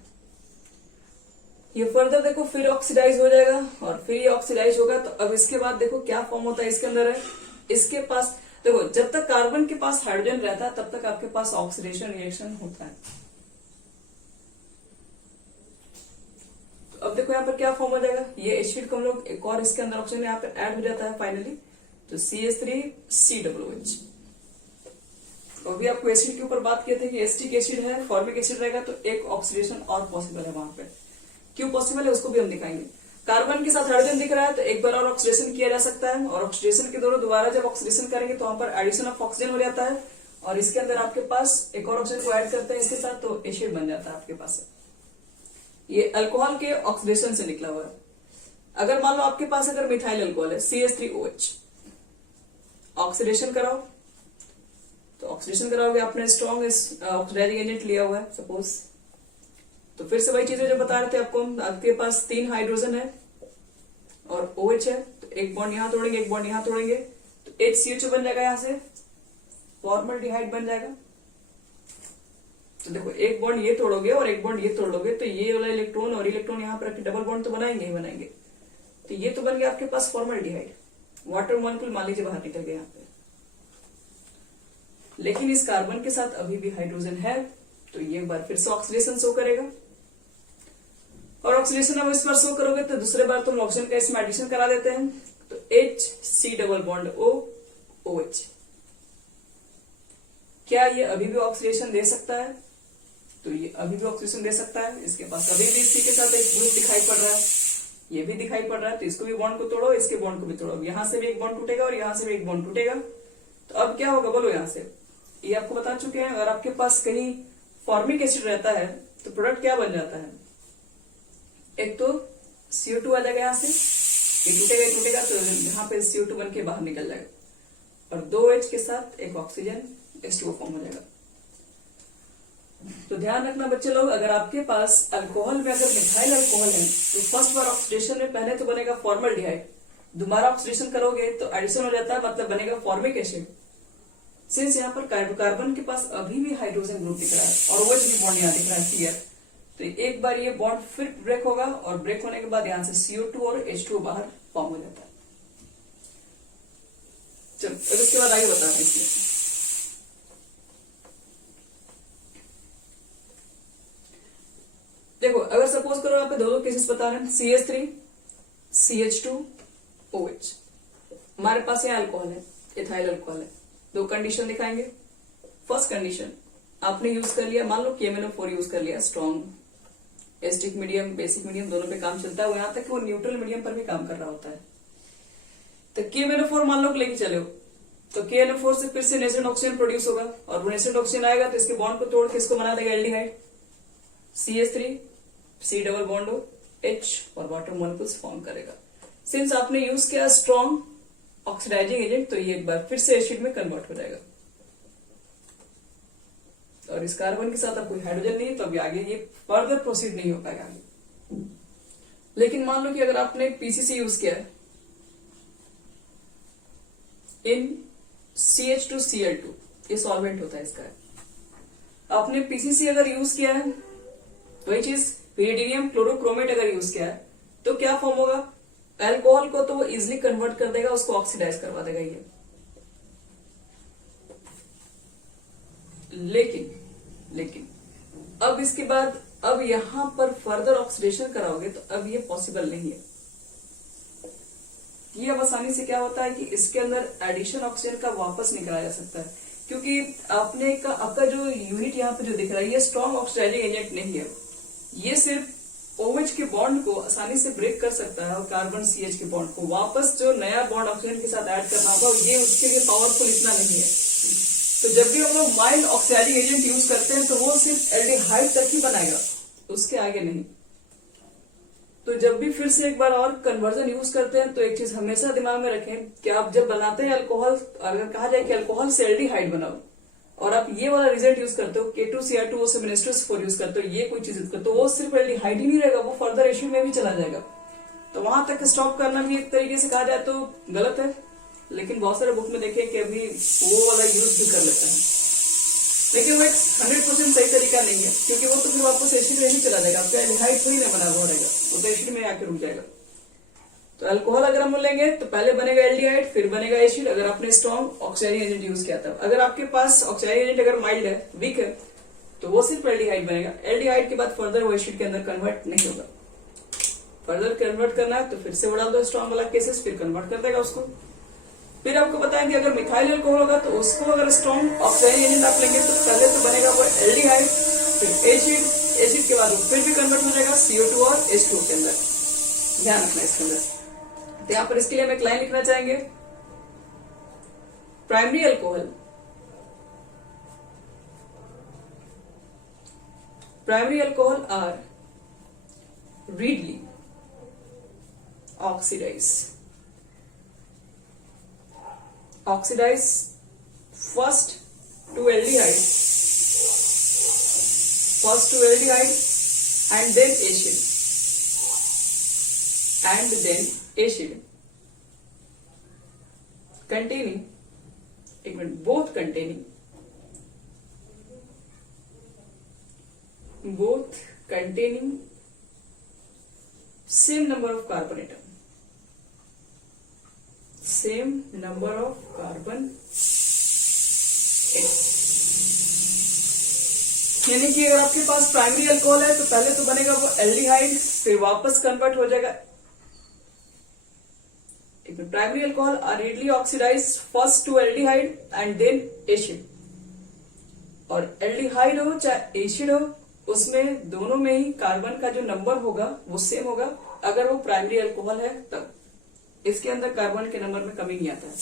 ये फर्दर देखो फिर ऑक्सीडाइज हो जाएगा और फिर ये ऑक्सीडाइज होगा। तो अब इसके बाद देखो क्या फॉर्म होता है इसके अंदर है, इसके पास देखो जब तक कार्बन के पास हाइड्रोजन रहता है तब तक आपके पास ऑक्सीडेशन रिएक्शन होता है। तो अब देखो यहाँ पर क्या फॉर्म हो जाएगा, ये एसिड को हम लोग एक और इसके अंदर ऑक्सीजन यहाँ पर ऐड हो जाता है फाइनली, तो CH3 COOH। और भी आपको एसिड के ऊपर बात किए थे कि एसिटिक एसिड है, फॉर्मिक एसिड रहेगा तो एक ऑक्सीडेशन और पॉसिबल है वहां पे। क्यों पॉसिबल है उसको भी हम दिखाएंगे। कार्बन के साथ हाइड्रोजन दिख रहा है तो एक बार और ऑक्सीडेशन किया जा सकता है, और ऑक्सीडेशन के दौरान दोबारा जब ऑक्सीडेशन करेंगे तो वहां पर एडिशन ऑफ ऑक्सीजन हो जाता है, और इसके अंदर आपके पास एक और ऑक्सीजन को ऐड करते हैं इसके साथ तो एसिड बन जाता है आपके पास। ये अल्कोहल के ऑक्सीडेशन से निकला हुआ है। अगर मान लो आपके पास अगर मिथाइल अल्कोहल है CH3OH, ऑक्सीडेशन कराओ तो ऑक्सीडेशन कराओगे, आपने स्ट्रॉन्ग ऑक्सीडाइजिंग एजेंट लिया हुआ है सपोज, तो फिर से वही चीजें जो बता रहे थे आपको, आपके पास 3 हाइड्रोजन है और OH है, तो एक बॉन्ड यहां तोड़ेंगे, एक बॉन्ड यहां तोड़ेंगे तो HCHO बन जाएगा, यहां से फॉर्मल्डिहाइड बन जाएगा। तो देखो एक बॉन्ड ये तोड़ोगे और एक बॉन्ड ये तोड़ोगे तो ये वाला इलेक्ट्रॉन और इलेक्ट्रॉन यहां पर डबल बॉन्ड तो बनाएंगे ही बनाएंगे, तो ये तो बन गया आपके पास फॉर्मल्डिहाइड। वाटर मॉलिक्यूल मान लीजिए बाहर निकल गया यहाँ पे, लेकिन इस कार्बन के साथ अभी भी हाइड्रोजन है तो ये एक बार फिर से ऑक्सीडेशन शो करेगा, और ऑक्सीडेशन अब इस बार शो करोगे तो दूसरे बार तुम ऑक्सीजन का इसमें एडिशन करा देते हैं तो HC डबल बॉन्ड OH। क्या ये अभी भी ऑक्सीडेशन दे सकता है? तो ये अभी भी ऑक्सीडेशन दे सकता है। इसके पास अभी भी C के साथ एक ग्रुप दिखाई पड़ रहा है, ये भी दिखाई पड़ रहा है, तो इसको भी बॉन्ड को तोड़ो, इसके बॉन्ड को भी तोड़ो, यहां से भी एक बॉन्ड टूटेगा और यहां से भी एक बॉन्ड टूटेगा। तो अब क्या होगा बोलो, यहां से ये आपको बता चुके हैं। अगर आपके पास कहीं फॉर्मिक एसिड रहता है तो प्रोडक्ट क्या बन जाता है, एक तो CO2 आ जाएगा, यहां से ये टूटेगा तो यहाँ पे CO2 बन के बाहर निकल जाएगा, और 2H के साथ एक ऑक्सीजन H2O फॉर्म हो जाएगा। तो ध्यान रखना बच्चे लोग, अगर आपके पास अल्कोहल में अगर मिथाइल अल्कोहल है तो फर्स्ट बार ऑक्सीडेशन में पहले तो बनेगा फॉर्मल्डिहाइड, दोबारा ऑक्सीडेशन करोगे तो एडिशन हो जाता है, मतलब बनेगा फॉर्मिक एसिड। सिंस यहाँ पर कार्बन के पास अभी भी हाइड्रोजन ग्रुप दिख रहा है और OH भी बॉन्ड यहाँ दिख रहा है क्लियर, तो एक बार ये बॉन्ड फिर ब्रेक होगा, और ब्रेक होने के बाद यहाँ से CO2 और H2O बाहर फॉर्म हो जाता है। चलो अब इसके बाद आगे बता रहे हैं। देखो अगर सपोज करो यहाँ पे दो केसेस बता रहे हैं, CH3 CH2 OH, हमारे पास यहाँ अल्कोहल है, इथाइल अल्कोहल है। दो कंडीशन दिखाएंगे। फर्स्ट कंडीशन आपने यूज कर लिया, मान लो KMnO4 यूज कर लिया, strong acidic medium basic medium दोनों पे काम चलता है, वो यहाँ तक कि वो न्यूट्रल मीडियम पर भी काम कर रहा होता है। तो KMnO4 मान लो लेके चले हो तो KMnO4 से फिर से नेसेंट ऑक्सीजन प्रोड्यूस होगा, और वो नेसेंट ऑक्सीजन आएगा तो इसके बॉन्ड को तोड़ के इसको बना देगा aldehyde, CH3 C double bond H और वाटर मॉलिक्यूल्स फॉर्म करेगा। सिंस आपने यूज किया स्ट्रॉन्ग ऑक्सीडाइजिंग एजेंट तो ये एक बार फिर से एसिड में कन्वर्ट हो जाएगा, और इस कार्बन के साथ अब कोई हाइड्रोजन नहीं है तो अभी आगे ये फर्दर प्रोसीड नहीं हो पाएगा आगे। लेकिन मान लो कि अगर आपने PCC यूज किया है इन CH2Cl2, ये सॉल्वेंट होता है इसका, आपने PCC अगर यूज किया है, वही चीज पिरिडीनियम क्लोरोक्रोमेट अगर यूज किया है तो क्या फॉर्म होगा, अल्कोहल को तो वो इजिली कन्वर्ट कर देगा, उसको ऑक्सीडाइज करवा देगा ये। लेकिन अब इसके बाद अब यहां पर फर्दर ऑक्सीडेशन कराओगे तो अब ये पॉसिबल नहीं है। ये अब आसानी से क्या होता है कि इसके अंदर एडिशन ऑक्सीजन का वापस निकाला जा सकता है, क्योंकि आपका जो यूनिट यहाँ पे जो दिख रहा है ये स्ट्रॉन्ग ऑक्सीडाइजिंग एजेंट नहीं है, ये सिर्फ OH के बॉन्ड को आसानी से ब्रेक कर सकता है, और कार्बन CH के बॉन्ड को वापस जो नया बॉन्ड ऑक्सीजन के साथ ऐड करना होगा ये उसके लिए पावरफुल इतना नहीं है। तो जब भी हम लोग माइल्ड ऑक्सीडाइजिंग एजेंट यूज करते हैं तो वो सिर्फ एल्डिहाइड तक ही बनाएगा, उसके आगे नहीं। तो जब भी फिर से एक बार और कन्वर्जन यूज करते हैं तो एक चीज हमेशा दिमाग में रखें कि आप जब बनाते हैं अल्कोहल, अगर कहा जाए कि अल्कोहल से एल्डिहाइड बनाओ और आप ये वाला रिजल्ट यूज करते हो K2Cr2O7H2SO4 यूज करते हो, ये कोई चीज यूज करते हो, वो सिर्फ एल्डिहाइड ही नहीं रहेगा, वो फर्दर एसिड में भी चला जाएगा। तो वहां तक स्टॉप करना भी एक तरीके से कहा जाए तो गलत है, लेकिन बहुत सारे बुक में देखे कि अभी वो वाला यूज भी कर लेता है, लेकिन वो एक 100% सही तरीका नहीं है, क्योंकि वो तो फिर वापस एसिड में ही चला जाएगा, आपका एल्डिहाइड थोड़ी ना बना हुआ रहेगा, वो तो एसिड में आकर रुक जाएगा। तो अल्कोहल अगर हम लेंगे तो पहले बनेगा एल्डिहाइड फिर बनेगा एसिड, अगर आपने स्ट्रॉन्ग ऑक्सीडाइजिंग एजेंट यूज किया था। अगर आपके पास ऑक्सीडाइजिंग एजेंट अगर माइल्ड है, वीक है, तो वो सिर्फ एल्डिहाइड बनेगा, एल्डिहाइड के बाद फर्दर वो एसिड के अंदर कन्वर्ट नहीं होगा। फर्दर कन्वर्ट करना है तो फिर से बढ़ा दो स्ट्रॉन्ग वाला केसेस, फिर कन्वर्ट कर देगा उसको। फिर आपको बताएं कि अगर मिथाइल अल्कोहल होगा तो उसको अगर स्ट्रॉन्ग ऑक्सीडाइजिंग एजेंट आप लेंगे तो पहले तो बनेगा वो एल्डिहाइड, फिर एसिड, एसिड के बाद वो फिर भी कन्वर्ट हो जाएगा CO2 और H2 के अंदर। ध्यान रखना इसके अंदर। तो यहाँ पर इसके लिए हम एक लाइन लिखना चाहेंगे, primary alcohol, primary alcohol are readily oxidize first to aldehyde and then acid containing, एक minute, both containing same number of carbon atom, same number of carbon atom। यानी कि अगर आपके पास प्राइमरी अल्कोहल है तो पहले तो बनेगा वो एल्डिहाइड, फिर वापस कन्वर्ट हो जाएगा। Primary alcohol are readily oxidize first to aldehyde and then acid, और एल्डिहाइड हो चाहे एसिड हो उसमें दोनों में ही कार्बन का जो नंबर होगा वो सेम होगा, अगर वो प्राइमरी अल्कोहल है तब। इसके अंदर कार्बन के नंबर में कमी नहीं आता है।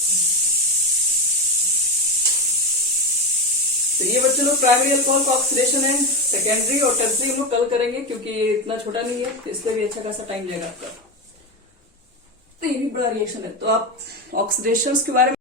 तो ये बच्चों लोग प्राइमरी अल्कोहल का ऑक्सीडेशन है। सेकेंडरी और टर्सरी हम लोग कल करेंगे क्योंकि ये इतना छोटा नहीं है, तो इसलिए भी अच्छा खासा टाइम जाएगा आपका। तो ये भी बड़ा रिएक्शन है। तो आप ऑक्सीडेशन के बारे में